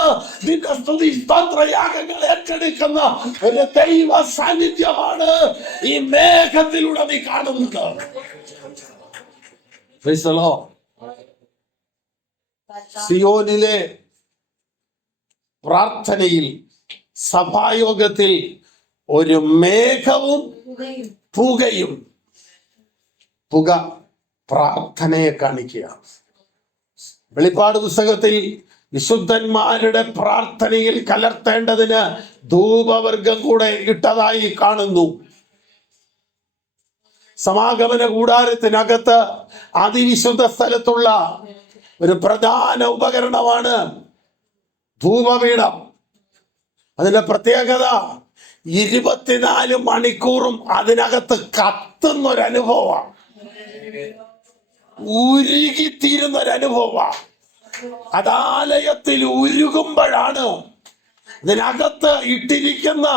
നിന്റെ സ്തുതി സ്തോത്രയാഗങ്ങൾ ഏറ്റെടുക്കുന്ന ഒരു ദൈവ സാന്നിധ്യമാണ് ഈ മേഘത്തിലൂടെ നീ കാണുന്നത്. സിയോനിലെ പ്രാർത്ഥനയിൽ, സഭായോഗത്തിൽ ഒരു മേഘവും പുകയും, പുക പ്രാർത്ഥനയെ കാണിക്കുക. വെളിപ്പാട് പുസ്തകത്തിൽ വിശുദ്ധന്മാരുടെ പ്രാർത്ഥനയിൽ കലർത്തേണ്ടതിന് ധൂപവർഗം കൂടെ ഇട്ടതായി കാണുന്നു. സമാഗമന കൂടാരത്തിനകത്ത് അതിവിശുദ്ധ സ്ഥലത്തുള്ള ഒരു പ്രധാന ഉപകരണമാണ് ധൂപപീഠം. അതിന്റെ പ്രത്യേകത 24 മണിക്കൂറും അതിനകത്ത് കത്തുന്നൊരനുഭവമാണ്, ഉരുകിത്തീരുന്നൊരനുഭവമാണ്. അതാലയത്തിൽ ഉരുകുമ്പോഴാണ്, ഇതിനകത്ത് ഇട്ടിരിക്കുന്ന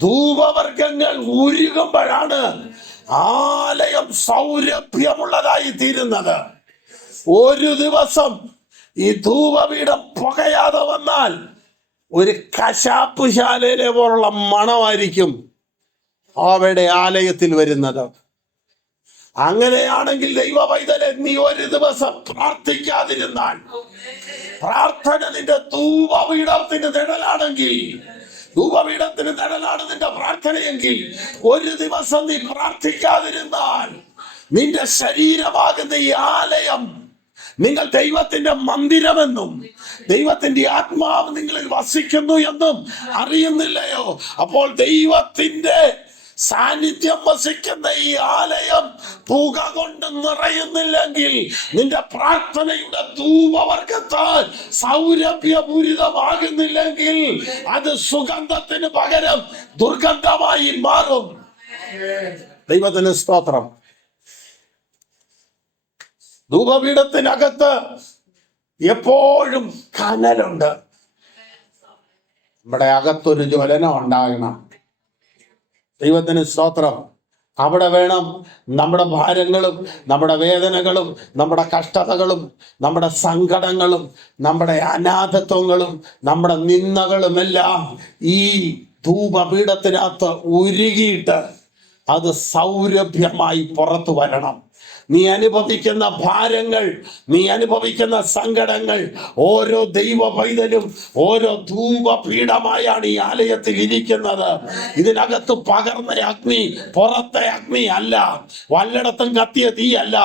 ധൂപവർഗങ്ങൾ ഉരുകുമ്പോഴാണ് ആലയം സൗരഭ്യമുള്ളതായി തീരുന്നത്. ഒരു ദിവസം ഈ ധൂപപീഠം പുകയാതെ വന്നാൽ ഒരു കശാപ്പ് ശാലയിലെ പോലുള്ള മണമായിരിക്കും അവയുടെ ആലയത്തിൽ വരുന്നത്. അങ്ങനെയാണെങ്കിൽ ദൈവ പൈതലെ, നീ ഒരു ദിവസം പ്രാർത്ഥിക്കാതിരുന്നാൽ, പ്രാർത്ഥന നിന്റെ ധൂപപീഠത്തിന് നിഴലാണെങ്കിൽ, ധൂപപീഠത്തിന് നിഴലാണ് നിന്റെ പ്രാർത്ഥനയെങ്കിൽ, ഒരു ദിവസം നീ പ്രാർത്ഥിക്കാതിരുന്നാൽ നിന്റെ ശരീരമാകുന്ന ഈ ആലയം നിങ്ങൾ ദൈവത്തിന്റെ മന്ദിരമെന്നും ദൈവത്തിന്റെ ആത്മാവ് നിങ്ങളിൽ വസിക്കുന്നു എന്നും അറിയുന്നില്ലയോ? അപ്പോൾ ദൈവത്തിന്റെ സാന്നിധ്യം വസിക്കുന്ന ഈ ആലയം പുക കൊണ്ട് നിറയുന്നില്ലെങ്കിൽ, നിന്റെ പ്രാർത്ഥനയുടെ ധൂപവർഗത്താൽ സൗരഭ്യപൂരിതമാകുന്നില്ലെങ്കിൽ, അത് സുഗന്ധത്തിന് പകരം ദുർഗന്ധമായി മാറും. ദൈവത്തിന് സ്തോത്രം. ധൂപപീഠത്തിനകത്ത് എപ്പോഴും കനലുണ്ട്. നമ്മുടെ അകത്തൊരു ജ്വലനം ഉണ്ടാകണം. ദൈവത്തിന് സ്തോത്രം. അവിടെ വേണം നമ്മുടെ ഭാരങ്ങളും നമ്മുടെ വേദനകളും നമ്മുടെ കഷ്ടതകളും നമ്മുടെ സങ്കടങ്ങളും നമ്മുടെ അനാഥത്വങ്ങളും നമ്മുടെ നിന്ദകളുമെല്ലാം ഈ ധൂപപീഠത്തിനകത്ത് ഉരുകിയിട്ട് അത് സൗരഭ്യമായി പുറത്തു വരണം. നീ അനുഭവിക്കുന്ന ഭാരങ്ങൾ, നീ അനുഭവിക്കുന്ന സങ്കടങ്ങൾ ഓരോ ദൈവ പൈതലും ഓരോ ധൂപപീഠമായാണ് ഈ ആലയത്തിൽ ഇരിക്കുന്നത്. ഇതിനകത്ത് പകർന്ന അഗ്നി പുറത്തെ അഗ്നി അല്ല, വല്ലയിടത്തും കത്തിയ തീ അല്ല.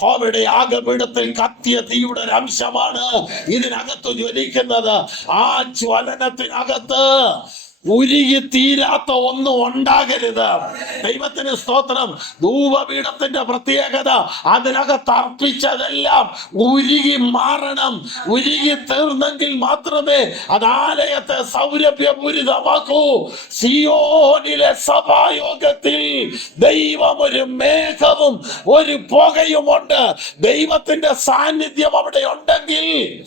ഹോവയുടെ യാഗപീഠത്തിൽ കത്തിയ തീയുടെ ഒരു അംശമാണ് ഇതിനകത്ത് ജ്വലിക്കുന്നത്. ആ ജ്വലനത്തിനകത്ത് ഉരുകി തീരാത്ത ഒന്നും ഉണ്ടാകരുത്. ദൈവത്തിന് സ്തോത്രം. ധൂപപീഠത്തിന്റെ പ്രത്യേകത, അതിനകത്ത് അർപ്പിച്ചതെല്ലാം ഉരുകി മാറണം. ഉരുകി തീർന്നെങ്കിൽ മാത്രമേ അത് ആലയത്തെ സൗരഭ്യപൂരിതമാക്കൂ. സിയോനിലെ സഭായോഗത്തിൽ ദൈവം ഒരു മേഘവും ഒരു പുകയുമുണ്ട്. ദൈവത്തിന്റെ സാന്നിധ്യം അവിടെ ഉണ്ടെങ്കിൽ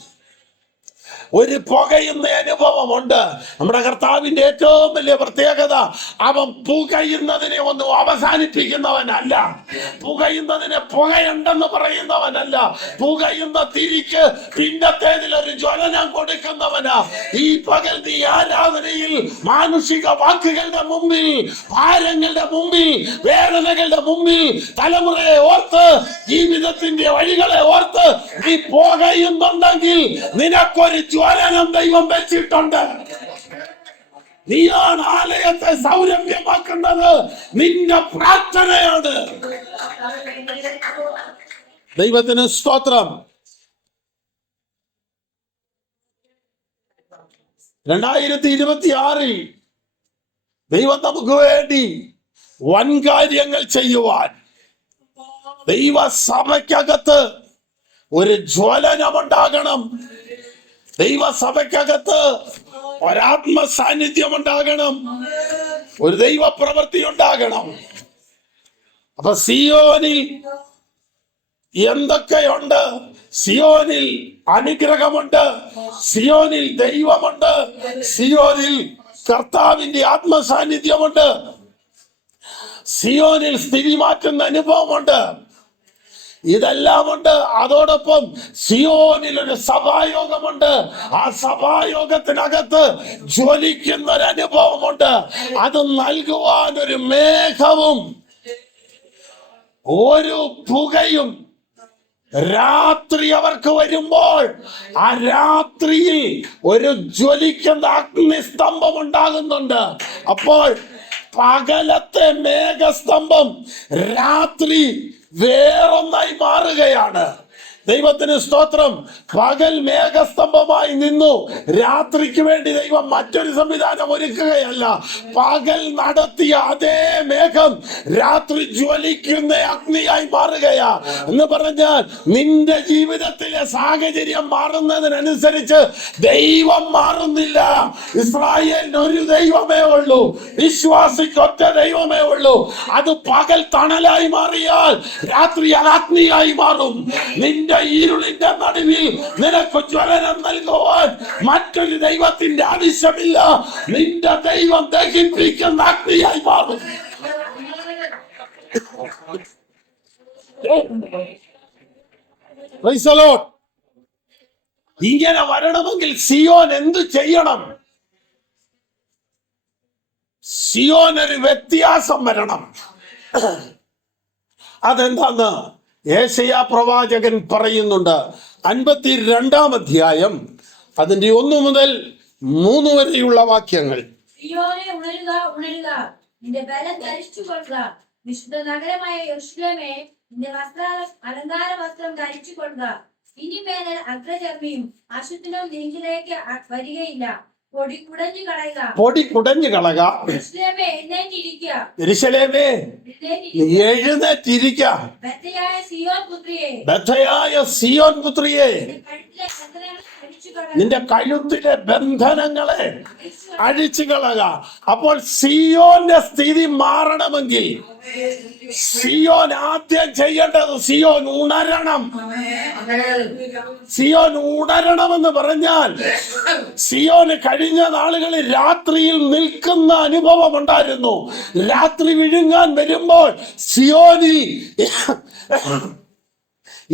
ഒരു പുകയുന്ന അനുഭവമുണ്ട്. നമ്മുടെ കർത്താവിന്റെ ഏറ്റവും വലിയ പ്രത്യേകത, അവൻ പുകയുന്നതിനെ ഒന്നും അവസാനിപ്പിക്കുന്നവനല്ല, പുകയുന്നതിനെ പുകയുണ്ടെന്ന് പറയുന്നവനല്ല, പുകയുന്ന തിരിക്ക് പിന്നത്തേതിലൊരു ജ്വലനം കൊടുക്കുന്നവനാ. ഈ പകൽ നീ ആരാധനയിൽ മാനുഷിക വാക്കുകളുടെ മുമ്പിൽ, ഭാരങ്ങളുടെ മുമ്പിൽ, വേദനകളുടെ മുമ്പിൽ, തലമുറയെ ഓർത്ത്, ജീവിതത്തിന്റെ വഴികളെ ഓർത്ത് നീ പുകയുന്നുണ്ടെങ്കിൽ നിനക്കൊരു ജ്വലനം ദൈവം വെച്ചിട്ടുണ്ട്. നീയാണ് ആലയത്തെ സൗരഭ്യമാക്കുന്നത്. നിന്റെ പ്രാർത്ഥനയാണ്. ദൈവത്തിന് സ്തോത്രം. 2026 ദൈവം നമുക്ക് വേണ്ടി വൻകാര്യങ്ങൾ ചെയ്യുവാൻ ദൈവസഭയ്ക്കകത്ത് ഒരു ജ്വലനമുണ്ടാകണം. ദൈവസഭയ്ക്കകത്ത് ഒരാത്മ സാന്നിധ്യം ഉണ്ടാകണം. ഒരു ദൈവപ്രവൃത്തി ഉണ്ടാകണം. അപ്പൊ സിയോനിൽ എന്തൊക്കെയുണ്ട്? സിയോനിൽ അനുഗ്രഹമുണ്ട്, സിയോനിൽ ദൈവമുണ്ട്, സിയോനിൽ കർത്താവിന്റെ ആത്മസാന്നിധ്യമുണ്ട്, സിയോനിൽ സ്ഥിതി മാറ്റുന്ന അനുഭവമുണ്ട്. ഇതെല്ലാം ഉണ്ട്. അതോടൊപ്പം സിയോനിൽ ഒരു സഭായോഗമുണ്ട്. ആ സഭായോഗത്തിനകത്ത് ജ്വലിക്കുന്ന ഒരു അനുഭവമുണ്ട്. അത് നൽകുവാൻ ഒരു മേഘവും ഒരു പുകയും രാത്രി അവർക്ക് വരുമ്പോൾ ആ രാത്രിയിൽ ഒരു ജ്വലിക്കുന്ന അഗ്നിസ്തംഭം ഉണ്ടാകുന്നുണ്ട്. അപ്പോൾ പകലത്തെ മേഘസ്തംഭം രാത്രി വേറൊന്നായി മാറുകയാണ്. ദൈവത്തിന് സ്തോത്രം. പകൽ മേഘസ്തംഭമായി നിന്നു, രാത്രിക്ക് വേണ്ടി ദൈവം മറ്റൊരു സംവിധാനം ഒരുക്കുകയല്ല. പകൽ നടത്തിയ അതേ മേഘം രാത്രി ജ്വലിക്കുന്ന അഗ്നിയായി മാറുകയാ. എന്ന് പറഞ്ഞാൽ നിന്റെ ജീവിതത്തിലെ സാഹചര്യം മാറുന്നതിനനുസരിച്ച് ദൈവം മാറുന്നില്ല. ഇസ്രായേലിന് ഒരു ദൈവമേ ഉള്ളൂ, വിശ്വാസിക്ക് ഒറ്റ ദൈവമേ ഉള്ളൂ. അത് പകൽ തണലായി മാറിയാൽ രാത്രി അത് അഗ്നിയായി മാറും. നിന്റെ ഇരുളിന്റെ നടുവിൽ നിനക്ക് ജ്വലനം നൽകുവാൻ മറ്റൊരു ദൈവത്തിന്റെ ആവശ്യമില്ല. നിന്റെ ദൈവം ദഹിപ്പിക്കുന്ന അഗ്നിയായി മാറും. Praise the Lord. ഇങ്ങനെ വരണമെങ്കിൽ സിയോൻ എന്തു ചെയ്യണം? സിയോൻ ഒരു വ്യത്യാസം വരണം. അതെന്താന്ന് യേശയ്യാ പ്രവാചകൻ പറയുന്നുണ്ട്. 52-ാം അധ്യായം അതിന്റെ 1 മുതൽ 3 വരെയുള്ള വാക്യങ്ങൾ. സിയോനെ ഉണരുക, ഉണരുക, നിന്റെ ബലം ധരിച്ചു കൊള്ളുക. വിശുദ്ധ നഗരമായ യെരൂശലേമേ, നിന്റെ അലങ്കാര വസ്ത്രം ധരിച്ചു കൊള്ളുക. ഇനിമേൽ അഗ്രചർമ്മിയും അശുദ്ധനും നിങ്കിലേക്ക് വരികയില്ല. പൊടി കുടഞ്ഞു കളയുക. യെരൂശലേമേ, എഴുന്നേറ്റിരിക്കുക. യെരൂശലേമേ, എഴുന്നേറ്റിരിക്ക. ബദ്ധയായ സിയോൻ പുത്രിയെ, ബദ്ധയായ സിയോൻ പുത്രിയെ, നിന്റെ കഴുത്തിലെ ബന്ധനങ്ങളെ അഴിച്ചു കളക. അപ്പോൾ സിയോന്റെ സ്ഥിതി മാറണമെങ്കിൽ സിയോൻ ആദ്യം ചെയ്യേണ്ടത് സിയോൻ ഉണരണം. സിയോൻ ഉണരണമെന്ന് പറഞ്ഞാൽ സിയോന് കഴിഞ്ഞ നാളുകളിൽ രാത്രിയിൽ നിൽക്കുന്ന അനുഭവം ഉണ്ടായിരുന്നു. രാത്രി വിഴുങ്ങാൻ വരുമ്പോൾ സിയോനിൽ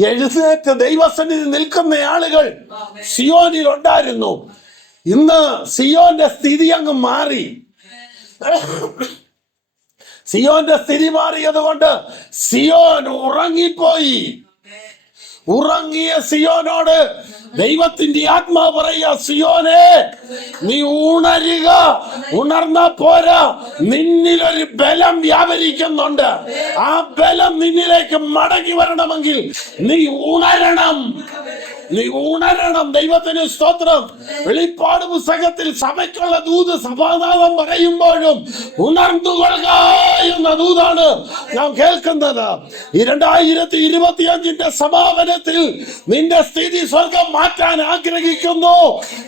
എഴുന്നേറ്റ് ദൈവസന്നിധി നിൽക്കുന്ന ആളുകൾ സിയോനിൽ ഉണ്ടായിരുന്നു. ഇന്ന് സിയോന്റെ സ്ഥിതി അങ്ങ് മാറി. സിയോന്റെ സ്ഥിതി മാറിയത് കൊണ്ട് സിയോൻ ഉറങ്ങിപ്പോയി. ഉറങ്ങിയ സിയോനോട് ദൈവത്തിന്റെ ആത്മാവ് പറയുക, സിയോനെ നീ ഉണരുക. ഉണർന്ന പോരാ, നിന്നിലൊരു ബലം വ്യാപരിക്കുന്നുണ്ട്. ആ ബലം നിന്നിലേക്ക് മടങ്ങി വരണമെങ്കിൽ നീ ഉണരണം. നീ ഉണരണം. ദൈവത്തിന് സ്തോത്രം. വെളിപ്പാട് പുസ്തകത്തിൽ സഭയ്ക്കുള്ള ദൂത് സഭാനാഥം പറയുമ്പോഴും ഉണർന്നുകൊള്ളുക എന്ന ദൂതാണ് നാം കേൾക്കുന്നത്. 2025 സമാപനത്തിൽ നിന്റെ സ്ഥിതി സ്വർഗം മാറ്റാൻ ആഗ്രഹിക്കുന്നു.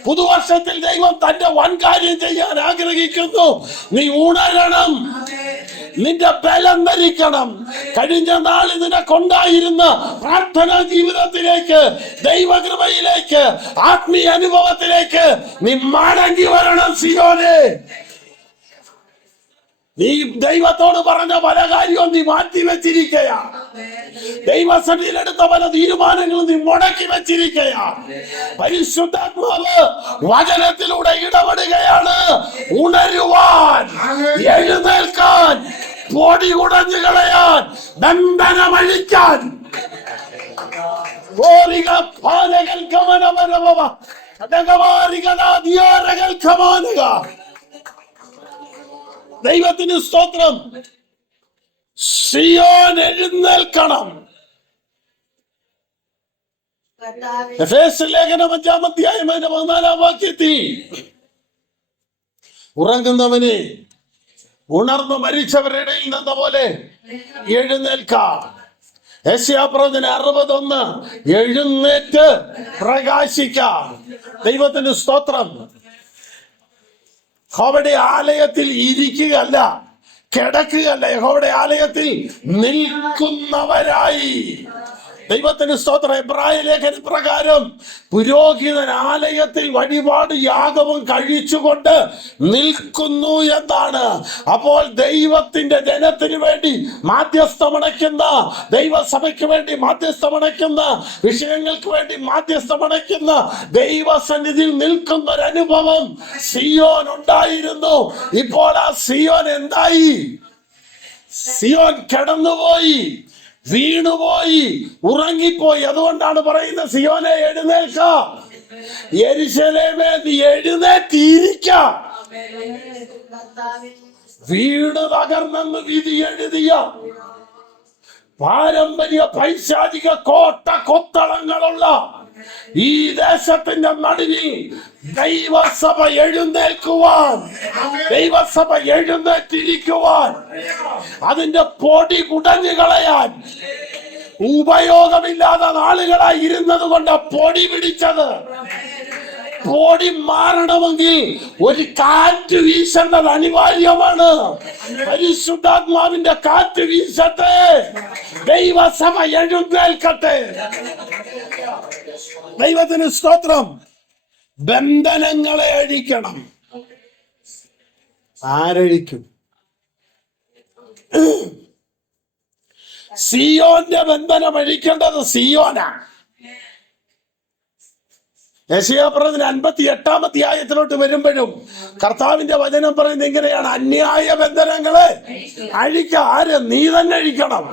പുതുവർഷത്തിൽ ദൈവം തന്റെ വൻകാര്യം ചെയ്യാൻ ആഗ്രഹിക്കുന്നു. നീ ഉണരണം. നിന്റെ ബലം ധരിക്കണം. കഴിഞ്ഞ നാളിൽ നിനക്കുണ്ടായിരുന്ന പ്രാർത്ഥനാ ജീവിതത്തിലേക്ക്, ദൈവകൃപയിലേക്ക്, ആത്മീയ അനുഭവത്തിലേക്ക് നീ മടങ്ങി വരണം. സിയോനെ, നീ ദൈവത്തോട് പറഞ്ഞ പല കാര്യവും നീ മാറ്റി വെച്ചിരിക്കയാ. ദൈവസന്നിധിയിലെടുത്ത പല തീരുമാനങ്ങളും നീ മുടക്കി വെച്ചിരിക്കയാ. പരിശുദ്ധാത്മാവ് വചനത്തിലൂടെ ഇടപെടുകയാണ്. ഉണരുവാൻ, എഴുന്നേൽക്കാൻ, പൊടി ഉടഞ്ഞു കളയാൻ, ബന്ധനമഴിക്കാൻ. ദൈവത്തിന് സ്തോത്രം. സിയോൻ എഴുന്നേൽക്കണം. എഫേസ്യ ലേഖനം 5-ാം അധ്യായം 14-ാം വാക്യത്തിൽ ഉറങ്ങുന്നവനെ ഉണർന്നു മരിച്ചവരുടെ ഇടയിൽ നിന്ന പോലെ എഴുന്നേൽക്കാം. യെശയ്യാപ്രവചനം 61 എഴുന്നേറ്റ് പ്രകാശിക്കാം. ദൈവത്തിന് സ്തോത്രം. യഹോവയുടെ ആലയത്തിൽ ഇരിക്കുകയല്ല, കിടക്കുകയല്ല, യഹോവയുടെ ആലയത്തിൽ നിൽക്കുന്നവരായി. ദൈവത്തിന് സ്തോത്രം. എബ്രായ ലേഖന പ്രകാരം പുരോഹിതൻ ആലയത്തിൽ വഴിപാട് യാഗവും കഴിച്ചുകൊണ്ട് നിൽക്കുന്നു എന്നാണ്. അപ്പോൾ ദൈവത്തിന്റെ ജനത്തിന് വേണ്ടി മാധ്യസ്ഥമണയ്ക്കുന്ന, ദൈവസഭയ്ക്ക് വേണ്ടി മാധ്യസ്ഥമണയ്ക്കുന്ന, വിഷയങ്ങൾക്ക് വേണ്ടി മാധ്യസ്ഥമണയ്ക്കുന്ന ദൈവസന്നിധിയിൽ നിൽക്കുന്ന ഒരു അനുഭവം സിയോൻ ഉണ്ടായിരുന്നു. ഇപ്പോൾ ആ സിയോൻ എന്തായി? സിയോൻ കിടന്നുപോയി, വീണുപോയി, ഉറങ്ങിപ്പോയി. അതുകൊണ്ടാണ് പറയുന്നത്, സിയോനെ എഴുന്നേൽക്ക. യെരൂശലേമേ, നീ എഴുന്നേറ്റിരിക്ക. വീട് തകർന്നെന്ന് വിധി എഴുതിയ പാരമ്പര്യ പൈശാചിക കോട്ട കൊത്തളങ്ങളുള്ള ഈ ദേശത്തിന്റെ നടുവിൽ ദൈവസഭ എഴുന്നേൽക്കുവാൻ, ദൈവസഭ എഴുന്നേറ്റിരിക്കുവാൻ, അതിന്റെ പൊടി കുടഞ്ഞു കളയാൻ, ഉപയോഗമില്ലാത്ത നാളുകളായി ഇരുന്നത് കൊണ്ട് പൊടി പിടിച്ചത്, പൊടി മാറണമെങ്കിൽ ഒരു കാറ്റ് വീശേണ്ടത് അനിവാര്യമാണ്. പരിശുദ്ധാത്മാവിന്റെ കാറ്റ് വീശട്ടെ. ദൈവസഭ എഴുന്നേൽക്കട്ടെ. ദൈവത്തിന് സ്തോത്രം. ബന്ധനങ്ങളെ അഴിക്കണം. ആരഴിക്കും? സിയോന്റെ ബന്ധനം അഴിക്കേണ്ടത് സിയോനാ. യെശയ്യാ പറഞ്ഞ 58-ാം അധ്യായത്തിലോട്ട് വരുമ്പോഴും കർത്താവിന്റെ വചനം പറയുന്നത് ഇങ്ങനെയാണ്: അന്യായ ബന്ധനങ്ങളെ അഴിക്ക. ആര്? നീ തന്നെ അഴിക്കണം.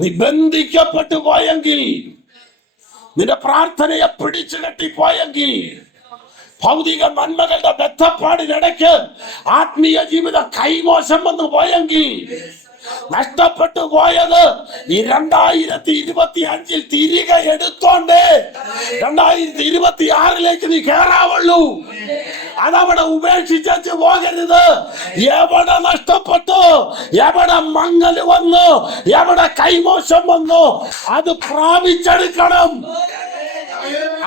നീ ബന്ധിക്കപ്പെട്ടു പോയെങ്കിൽ, നിന്റെ പ്രാർത്ഥനയെ പിടിച്ചു കെട്ടിപ്പോയെങ്കിൽ, ഭൗതിക നന്മകളുടെ ബന്ധപ്പാടിനിടയ്ക്ക് ആത്മീയ ജീവിത കൈമോശം വന്നു പോയെങ്കിൽ, നഷ്ടപ്പെട്ടു പോയത് ഈ 2025 തിരികെ എടുത്തോണ്ട് 2026 നീ കേറാവുള്ളൂ. അതവിടെ ഉപേക്ഷിച്ചു പോകരുത്. എവിടെ നഷ്ടപ്പെട്ടു, എവിടെ മങ്ങൽ വന്നു, എവിടെ കൈമോശം വന്നു, അത് പ്രാപിച്ചെടുക്കണം.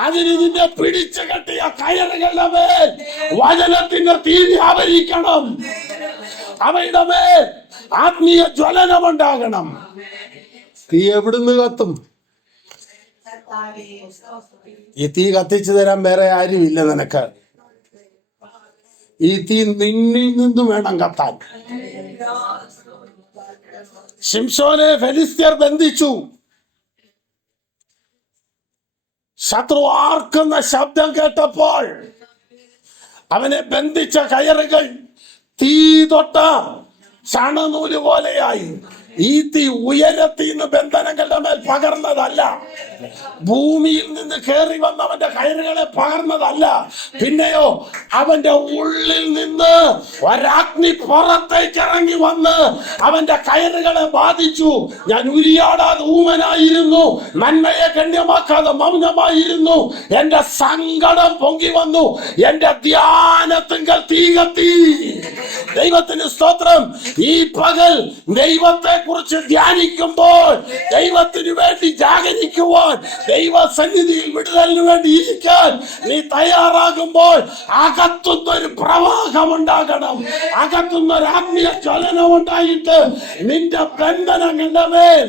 അതിന് നിന്നെ പിടിച്ചു കെട്ടിയ കയറുകളുടെ മേൽ വചനത്തിന്റെ തീരി ആവരിക്കണം. അവയുടെ മേൽ ആത്മീയ ജ്വലനമുണ്ടാകണം. തീ എവിടുന്ന് കത്തും? ഈ തീ കത്തിച്ചു തരാൻ വേറെ ആരുമില്ല നിനക്ക്. ഈ തീ നിന്നിൽ നിന്നും വേണം കത്താൻ. ശിംശോനെ ഫെലിസ്ത്യർ ബന്ധിച്ചു. ശത്രു ആർക്കുന്ന ശബ്ദം കേട്ടപ്പോൾ അവനെ ബന്ധിച്ച കയറുകൾ തീ തൊട്ട ചണനൂല് പോലെയായി. ഈ തീ ഉയരത്തിൽ നിന്ന് ബന്ധനങ്ങളുടെ മേൽ പകർന്നതല്ല, ഭൂമിയിൽ നിന്ന് കയറി വന്നവന്റെ കയറുകളെ പകർന്നതല്ല. പിന്നെയോ അവന്റെ ഉള്ളിൽ നിന്ന് ഒരാഗ്നി പുറത്തേക്ക് ഇറങ്ങി വന്ന് അവന്റെ കയറുകളെ ബാധിച്ചു. ഞാൻ ഉരിയാടാതെ ഊമനായിരുന്നു, നന്മയെ ഗണ്യമാക്കാതെ മൗനമായിരുന്നു. എന്റെ സങ്കടം പൊങ്ങി വന്നു, എന്റെ ധ്യാനത്തിങ്കൽ തീ കത്തി. ദൈവത്തിന് സ്തോത്രം. ഈ പകൽ ദൈവത്തെ കുറിച്ച് ധ്യാനിക്കുമ്പോൾ, ദൈവത്തിന് വേണ്ടി ജാഗരിക്കുവാൻ, ദൈവസന്നിധിയിൽ വിടുതലിന് വേണ്ടി ഇരിക്കാൻ നീ തയ്യാറാകുമ്പോൾ അകത്തുന്നൊരു പ്രവാഹം ഉണ്ടാകണം. അകത്തുന്നൊരു ആത്മീയ ജ്വലനം ഉണ്ടായിട്ട് നിന്റെ ബന്ധനങ്ങളുടെ മേൽ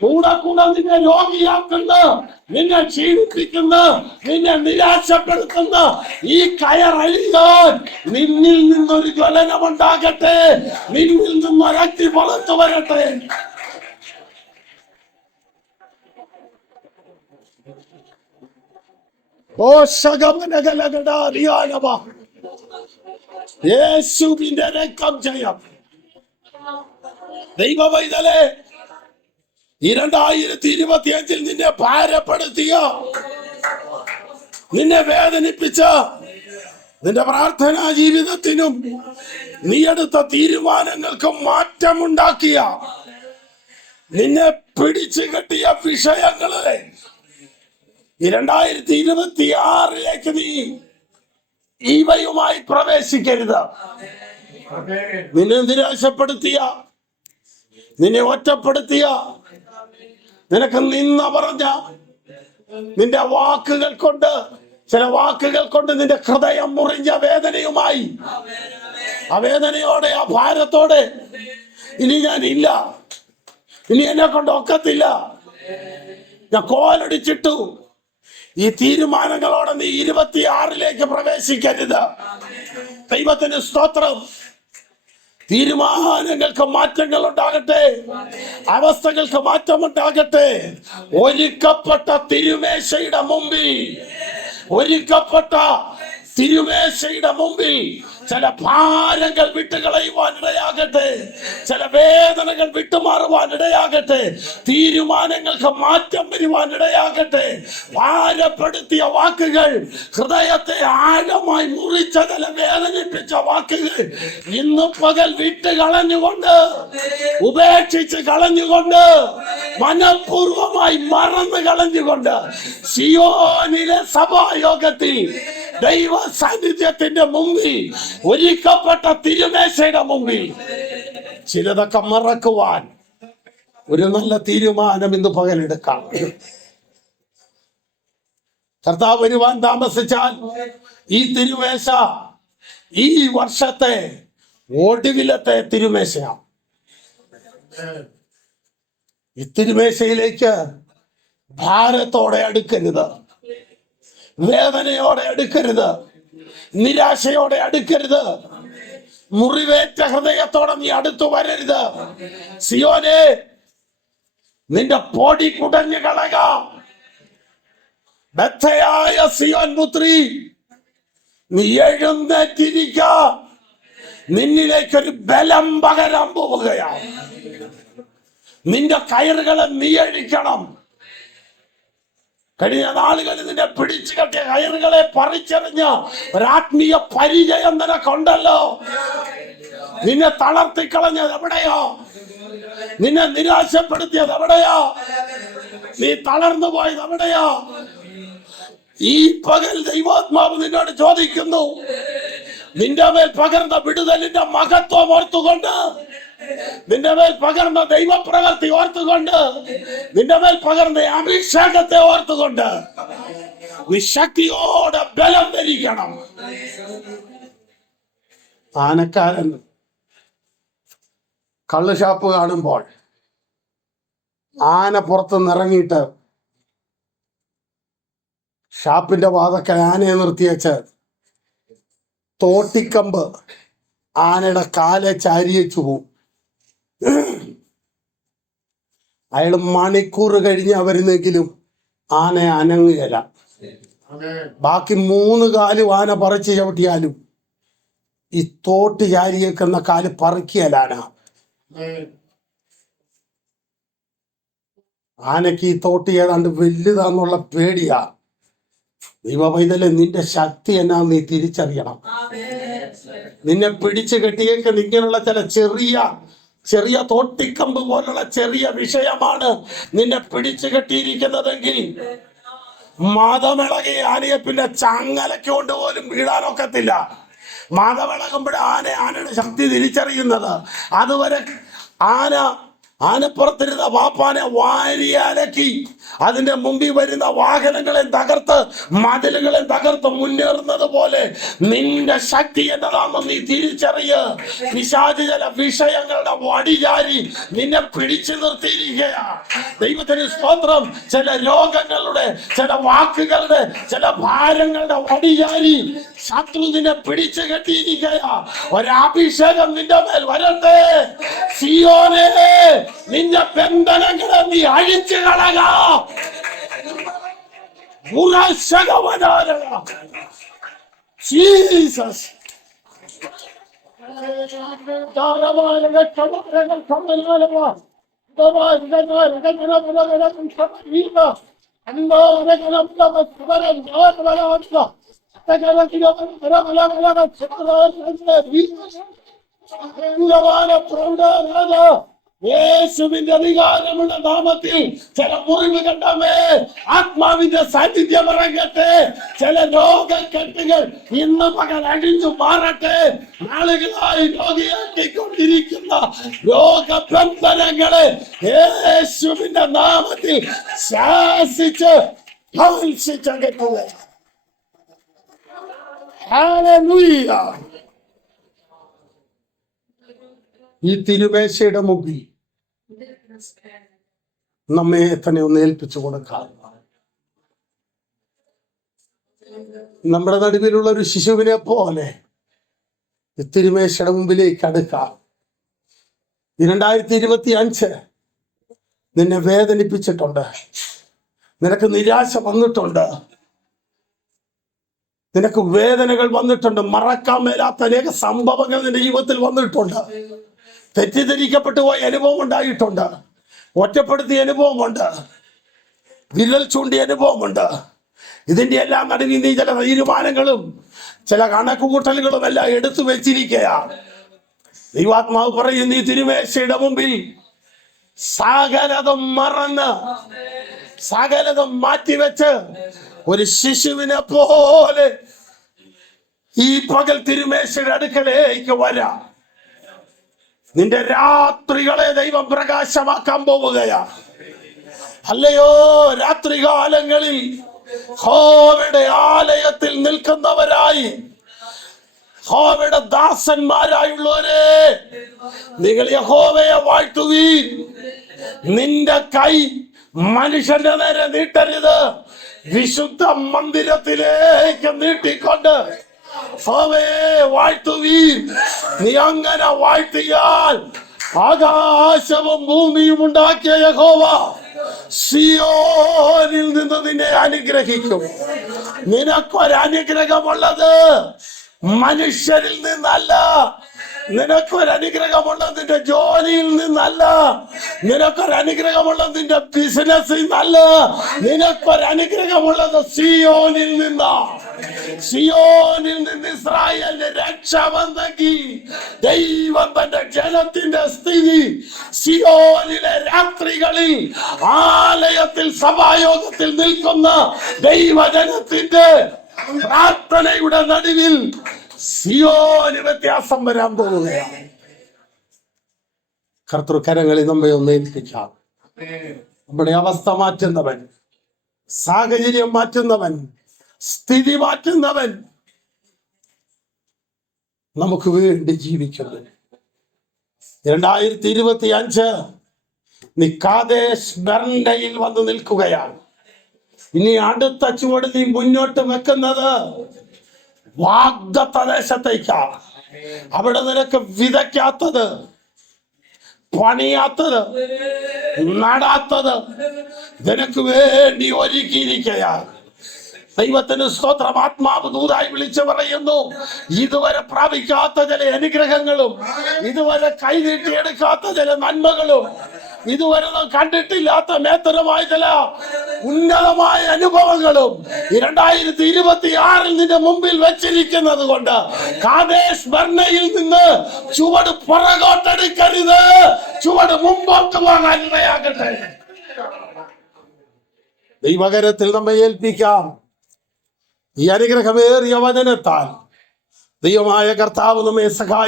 കൂടെ നിന്നെ രോഗിയാക്കുന്ന, നിന്നെ ക്ഷീണിപ്പിക്കുന്ന, നിന്നെ നിരാശപ്പെടുത്തുന്ന ഈ കയറഴിയാൻ നിന്നിൽ നിന്നൊരു ജ്വലനമുണ്ടാകട്ടെ. നിന്നിൽ നിന്നൊരഗ്നി പുറത്തു വരട്ടെ. യേശുവിന്റെ രക്തം ജയം. ദൈവവൈതലേ, ഈ 2025 നിന്നെ ഭാരപ്പെടുത്തിയ, നിന്നെ വേദനിപ്പിച്ച, നിന്റെ പ്രാർത്ഥനാ ജീവിതത്തിനും നീ എടുത്ത തീരുമാനങ്ങൾക്കും മാറ്റമുണ്ടാക്കിയ, നിന്നെ പിടിച്ചു കെട്ടിയ വിഷയങ്ങളെ ഈ 2026 നീ ഇവയുമായി പ്രവേശിക്കരുത്. നിന്നെ നിരാശപ്പെടുത്തിയ, നിന്നെ ഒറ്റപ്പെടുത്തിയ, നിനക്ക് നിന്ന പറഞ്ഞ നിന്റെ വാക്കുകൾ കൊണ്ട്, ചില വാക്കുകൾ കൊണ്ട് നിന്റെ ഹൃദയം മുറിഞ്ഞ വേദനയുമായി, ആ വേദനയോടെ, ആ ഭാരത്തോടെ ഇനി ഞാനില്ല, ഇനി എന്നെ കൊണ്ട് ഒക്കത്തില്ല, ഞാൻ കോലടിച്ചിട്ടു. ഈ തീരുമാനങ്ങളോടെ നീ 26 പ്രവേശിക്കരുത്. ദൈവത്തിന് സ്തോത്രം. തീരുമാനങ്ങൾക്ക് മാറ്റങ്ങൾ ഉണ്ടാകട്ടെ, അവസ്ഥകൾക്ക് മാറ്റമുണ്ടാകട്ടെ. ഒരുക്കപ്പെട്ട തിരുമേശയുടെ മുമ്പിൽ, ഒരുക്കപ്പെട്ട തിരുമേശയുടെ മുമ്പിൽ ചില ഭാരങ്ങൾ വിട്ടുകളയുവാൻ ഇടയാകട്ടെ, ചില വേദനകൾ വിട്ടുമാറുവാൻ ഇടയാകട്ടെ, തീരുമാനങ്ങൾക്ക് മാറ്റം വരുവാൻ ഇടയാകട്ടെ. ഭാരപ്പെടുത്തിയ വാക്കുകൾ, ഹൃദയത്തെ ആഴമായി മുറിച്ച, ചില വേദനിപ്പിച്ച വാക്കുകൾ ഇന്ന് പകൽ വിട്ട് കളഞ്ഞുകൊണ്ട്, ഉപേക്ഷിച്ച് കളഞ്ഞുകൊണ്ട്, മനഃപൂർവമായി മറന്നു കളഞ്ഞുകൊണ്ട് സിയോനിലെ സഭായോഗത്തിൽ ദൈവ സാന്നിധ്യത്തിന്റെ മുമ്പിൽ, ഒരുക്കപ്പെട്ട തിരുമേശയുടെ മുമ്പിൽ ചിലതൊക്കെ മറക്കുവാൻ ഒരു നല്ല തീരുമാനം ഇന്ന് പകലെടുക്കാം. കർത്താവ് വരുവാൻ താമസിച്ചാൽ ഈ തിരുമേശ ഈ വർഷത്തെ ഒടുവിലത്തെ തിരുമേശയാണ്. ഈ തിരുമേശയിലേക്ക് ഭാരത്തോടെ അടുക്കരുത്, വേദനയോടെ അടുക്കരുത്, നിരാശയോടെ അടുക്കരുത്. മുറിവേറ്റ ഹൃദയത്തോടെ നീ അടുത്തു വരരുത്. സിയോനെ, നിന്റെ പൊടി കുടഞ്ഞു കളക. ബദ്ധയായ സിയോൻ പുത്രി, നീ എഴുന്നേറ്റിരിക്ക. നിന്നിലേക്കൊരു ബലം പകരാൻ പോവുകയാണ്. നിന്റെ കയറുകളെ നീ അഴിക്കണം. കഴിഞ്ഞ നാളുകളിൽ നിന്നെ പിടിച്ചു കെട്ടിയ കയറുകളെ പറിച്ചെറിഞ്ഞ ഒരാത്മീയ പരിചയം നിനക്കുണ്ടല്ലോ. നിന്നെ തളർത്തിക്കളഞ്ഞത് എവിടെയോ? നിന്നെ നിരാശപ്പെടുത്തിയത് എവിടെയോ? നീ തളർന്നു പോയത് എവിടെയോ? ഈ പകൽ ദൈവാത്മാവ് നിന്നോട് ചോദിക്കുന്നു, നിന്റെ മേൽ പകർന്ന വിടുതലിന്റെ മഹത്വം ഓർത്തുകൊണ്ട്, നിന്റെ മേൽ പകർന്ന ദൈവപ്രവൃത്തി ഓർത്തുകൊണ്ട്, നിന്റെ മേൽ പകർന്ന അഭിഷേകത്തെ ഓർത്തുകൊണ്ട് നീ ശക്തിയോടെ ബലം ധരിക്കണം. ആനക്കാരൻ കള്ളുഷാപ്പ് കാണുമ്പോൾ ആന പുറത്തുനിന്ന് ഇറങ്ങിയിട്ട് ഷാപ്പിന്റെ വാതക്കൽ ആനയെ നിർത്തിവെച്ച് തോട്ടിക്കമ്പ് ആനയുടെ കാലെ ചാരിയച്ചു പോവും. അയാൾ മണിക്കൂർ കഴിഞ്ഞ് വരുന്നെങ്കിലും ആന അനങ്ങുകയില്ല. ബാക്കി 3 കാലും ആന പറിച്ച് ചവിട്ടിയാലും ഈ തോട്ട് ചാരിയേക്കുന്ന കാല് പറിക്കുകയല്ല. ആനയ്ക്ക് ഈ തോട്ട് ഏതാണ്ട് വലുതാന്നുള്ള പേടിയാ. ദൈവപൈതലെ, നിന്റെ ശക്തി എന്നാ നീ തിരിച്ചറിയണം. നിന്നെ പിടിച്ചു കെട്ടിയേക്ക് ഇങ്ങനെയുള്ള ചില ചെറിയ തോട്ടിക്കമ്പ് പോലുള്ള ചെറിയ വിഷയമാണ് നിന്നെ പിടിച്ചു കെട്ടിയിരിക്കുന്നതെങ്കിൽ മതമിളകി ആനയെ പിന്നെ ചങ്ങലയ്ക്ക് കൊണ്ട് പോലും വീഴാനൊക്കത്തില്ല. മതമിളകുമ്പോഴേ ആനയുടെ ശക്തി തിരിച്ചറിയുന്നത്. അതുവരെ ആനപ്പുറത്തിരുന്ന പാപ്പാനെ വാരി അലക്കി അതിന്റെ മുമ്പിൽ വരുന്ന വാഹനങ്ങളെ തകർത്ത് മതിലുകളെ തകർത്ത് മുന്നേറുന്നത് പോലെ നിന്റെ ശക്തി എന്നതാണെന്ന് നീ തിരിച്ചറിയ്. പിശാച് ചില വിഷയങ്ങളുടെ വടിചാരി നിന്നെ പിടിച്ചു നിർത്തിയിരിക്കുകയാണ്. ദൈവത്തിന് സ്തോത്രം. ചില രോഗങ്ങളുടെ, ചില വാക്കുകളുടെ, ചില ഭാരങ്ങളുടെ വടിചാരി ശത്രു നിന്നെ പിടിച്ചു കെട്ടിയിരിക്കുകയാ. ഒരഭിഷേകം നിന്റെ മേൽ വരട്ടെ. സിയോനെ, നിന്റെ ബന്ധനങ്ങളെ നീ അഴിച്ചു കളക. ജീസസ്. യേശുവിന്റെ അധികാരമുള്ള നാമത്തിൽ ചില മുറിവ് കണ്ടമേ ആത്മാവിന്റെ സാന്നിധ്യം ഇറങ്ങട്ടെ. ചില രോഗക്കെട്ടുകൾ ഇന്ന് പകൽ അഴിഞ്ഞു മാറട്ടെ. നാളുകളായി രോഗിയാക്കിക്കൊണ്ടിരിക്കുന്ന രോഗബന്ധനങ്ങളെ യേശുവിന്റെ നാമത്തിൽ ശാസിച്ച് ധ്വംസിച്ചകറ്റുക. ഹല്ലേലൂയ. ഈ തിരുമേശയുടെ മുമ്പിൽ നമ്മെ തന്നെ ഒന്ന് ഏൽപ്പിച്ചു കൊടുക്കാം. നമ്മുടെ നടുവിലുള്ള ഒരു ശിശുവിനെ പോലെ ഈ തിരുമേശയുടെ മുമ്പിലേക്ക് അടുക്കാം. 2025 നിന്നെ വേദനിപ്പിച്ചിട്ടുണ്ട്. നിനക്ക് നിരാശ വന്നിട്ടുണ്ട്. നിനക്ക് വേദനകൾ വന്നിട്ടുണ്ട്. മറക്കാൻ മേലാത്ത അനേക സംഭവങ്ങൾ നിന്റെ ജീവിതത്തിൽ വന്നിട്ടുണ്ട്. തെറ്റിദ്ധരിക്കപ്പെട്ടു പോയ അനുഭവം ഉണ്ടായിട്ടുണ്ട്. ഒറ്റപ്പെടുത്തിയ അനുഭവമുണ്ട്. വിരൽ ചൂണ്ടിയ അനുഭവമുണ്ട്. ഇതിന്റെ എല്ലാം നടുവിൽ നീ ചില തീരുമാനങ്ങളും ചില കണക്കുകൂട്ടലുകളും എല്ലാം എടുത്തു വെച്ചിരിക്കുകയാണ്. ദൈവാത്മാവ് പറയും, നീ തിരുമേശയുടെ മുമ്പിൽ സകലതും മറന്ന് സകലതും മാറ്റിവെച്ച് ഒരു ശിശുവിനെ പോലെ ഈ പകൽ തിരുമേശയുടെ അടുക്കലേക്ക് വരാം. നിന്റെ രാത്രികളെ ദൈവം പ്രകാശമാക്കാൻ പോവുകയാ. അല്ലയോ, രാത്രികാലങ്ങളിൽ യഹോവയുടെ ആലയത്തിൽ നിൽക്കുന്നവരായി, യഹോവയുടെ ദാസന്മാരായുള്ളവരെ, നിങ്ങൾ യഹോവയെ വാഴ്ത്തുവീൻ. നിന്റെ കൈ മനുഷ്യന്റെ നേരെ നീട്ടരുത്. വിശുദ്ധ മന്ദിരത്തിലേക്ക് നീട്ടിക്കൊണ്ട് യഹോവേ വാഴ്ത്തുവീൻ. നീ അങ്ങനെ വാഴ്ത്തിയാൽ ആകാശവും ഭൂമിയും ഉണ്ടാക്കിയ യഹോവ സിയോനിൽ നിന്ന് നിന്നെ അനുഗ്രഹിക്കും. നിനക്കൊരനുഗ്രഹമുള്ളത് മനുഷ്യരിൽ നിന്നല്ല. നിനക്കൊരനുഗ്രഹമുള്ളത് നിന്റെ ജോലിയിൽ നിന്നല്ല. നിനക്കൊരനുഗ്രഹമുള്ളത് നിന്റെ ബിസിനസ്സിൽ നിന്നല്ല. നിനക്കൊരനുഗ്രഹമുള്ളത് സിയോനിൽ നിന്നാ. സിയോനിൽ നിന്ന് ഇസ്രായേലിന് രക്ഷ വന്നെങ്കിൽ ദൈവം തന്റെ ജനത്തിന്റെ സ്ഥിതി സിയോനിലെ രാത്രികളിൽ ആലയത്തിൽ സഭായോഗത്തിൽ നിൽക്കുന്ന ദൈവജനത്തിന്റെ പ്രാർത്ഥനയുടെ നടുവിൽ സിയോന് വ്യത്യാസം വരാൻ പോവുകയാണ്. കർത്തൃകരങ്ങളിൽ നമ്മെ ഒന്ന് ഏൽപ്പിക്കാം. നമ്മുടെ അവസ്ഥ മാറ്റുന്നവൻ, സാഹചര്യം മാറ്റുന്നവൻ, സ്ഥിതി മാറ്റുന്നവൻ നമുക്ക് വേണ്ടി ജീവിക്കുന്നു. 2025 നീ കാദേശ് ബർണയിൽ വന്ന് നിൽക്കുകയാണ്. ഇനി അടുത്ത ചുവട് നീ മുന്നോട്ട് വെക്കുന്നത് വാഗ്ദത്ത ദേശത്തേക്കാണ്. അവിടെ നിനക്ക് വിതയ്ക്കാത്തത്, പണിയാത്തത്, നടാത്തത് നിനക്ക് വേണ്ടി ഒരുക്കിയിരിക്കുകയാണ്. ദൈവത്തിന് സ്തോത്രം. ആത്മാവ് ദൂതായി വിളിച്ചു പറയുന്നു, ഇതുവരെ പ്രാപിക്കാത്ത ചില അനുഗ്രഹങ്ങളും, ഇതുവരെ കൈനീട്ടിയെടുക്കാത്ത ചില നന്മകളും, ഇതുവരെ കണ്ടിട്ടില്ലാത്ത മേത്തരമായ ചില ഉന്നതമായ അനുഭവങ്ങളും 2026 നിന്റെ മുമ്പിൽ വെച്ചിരിക്കുന്നത് കൊണ്ട് കാദേശ് ബർണയിൽ നിന്ന് ചുവട് പുറകോട്ടെടുക്കരുത്, ചുവട് മുമ്പോട്ട് പോകാൻ ഇടയാകട്ടെ. ദൈവകരത്തിൽ നമ്മെ ഏൽപ്പിക്കാം. ഈ അനുഗ്രഹമേറിയ വചനത്താൽ ദൈവമായ കർത്താവ് നമ്മെ സഹായിക്കും.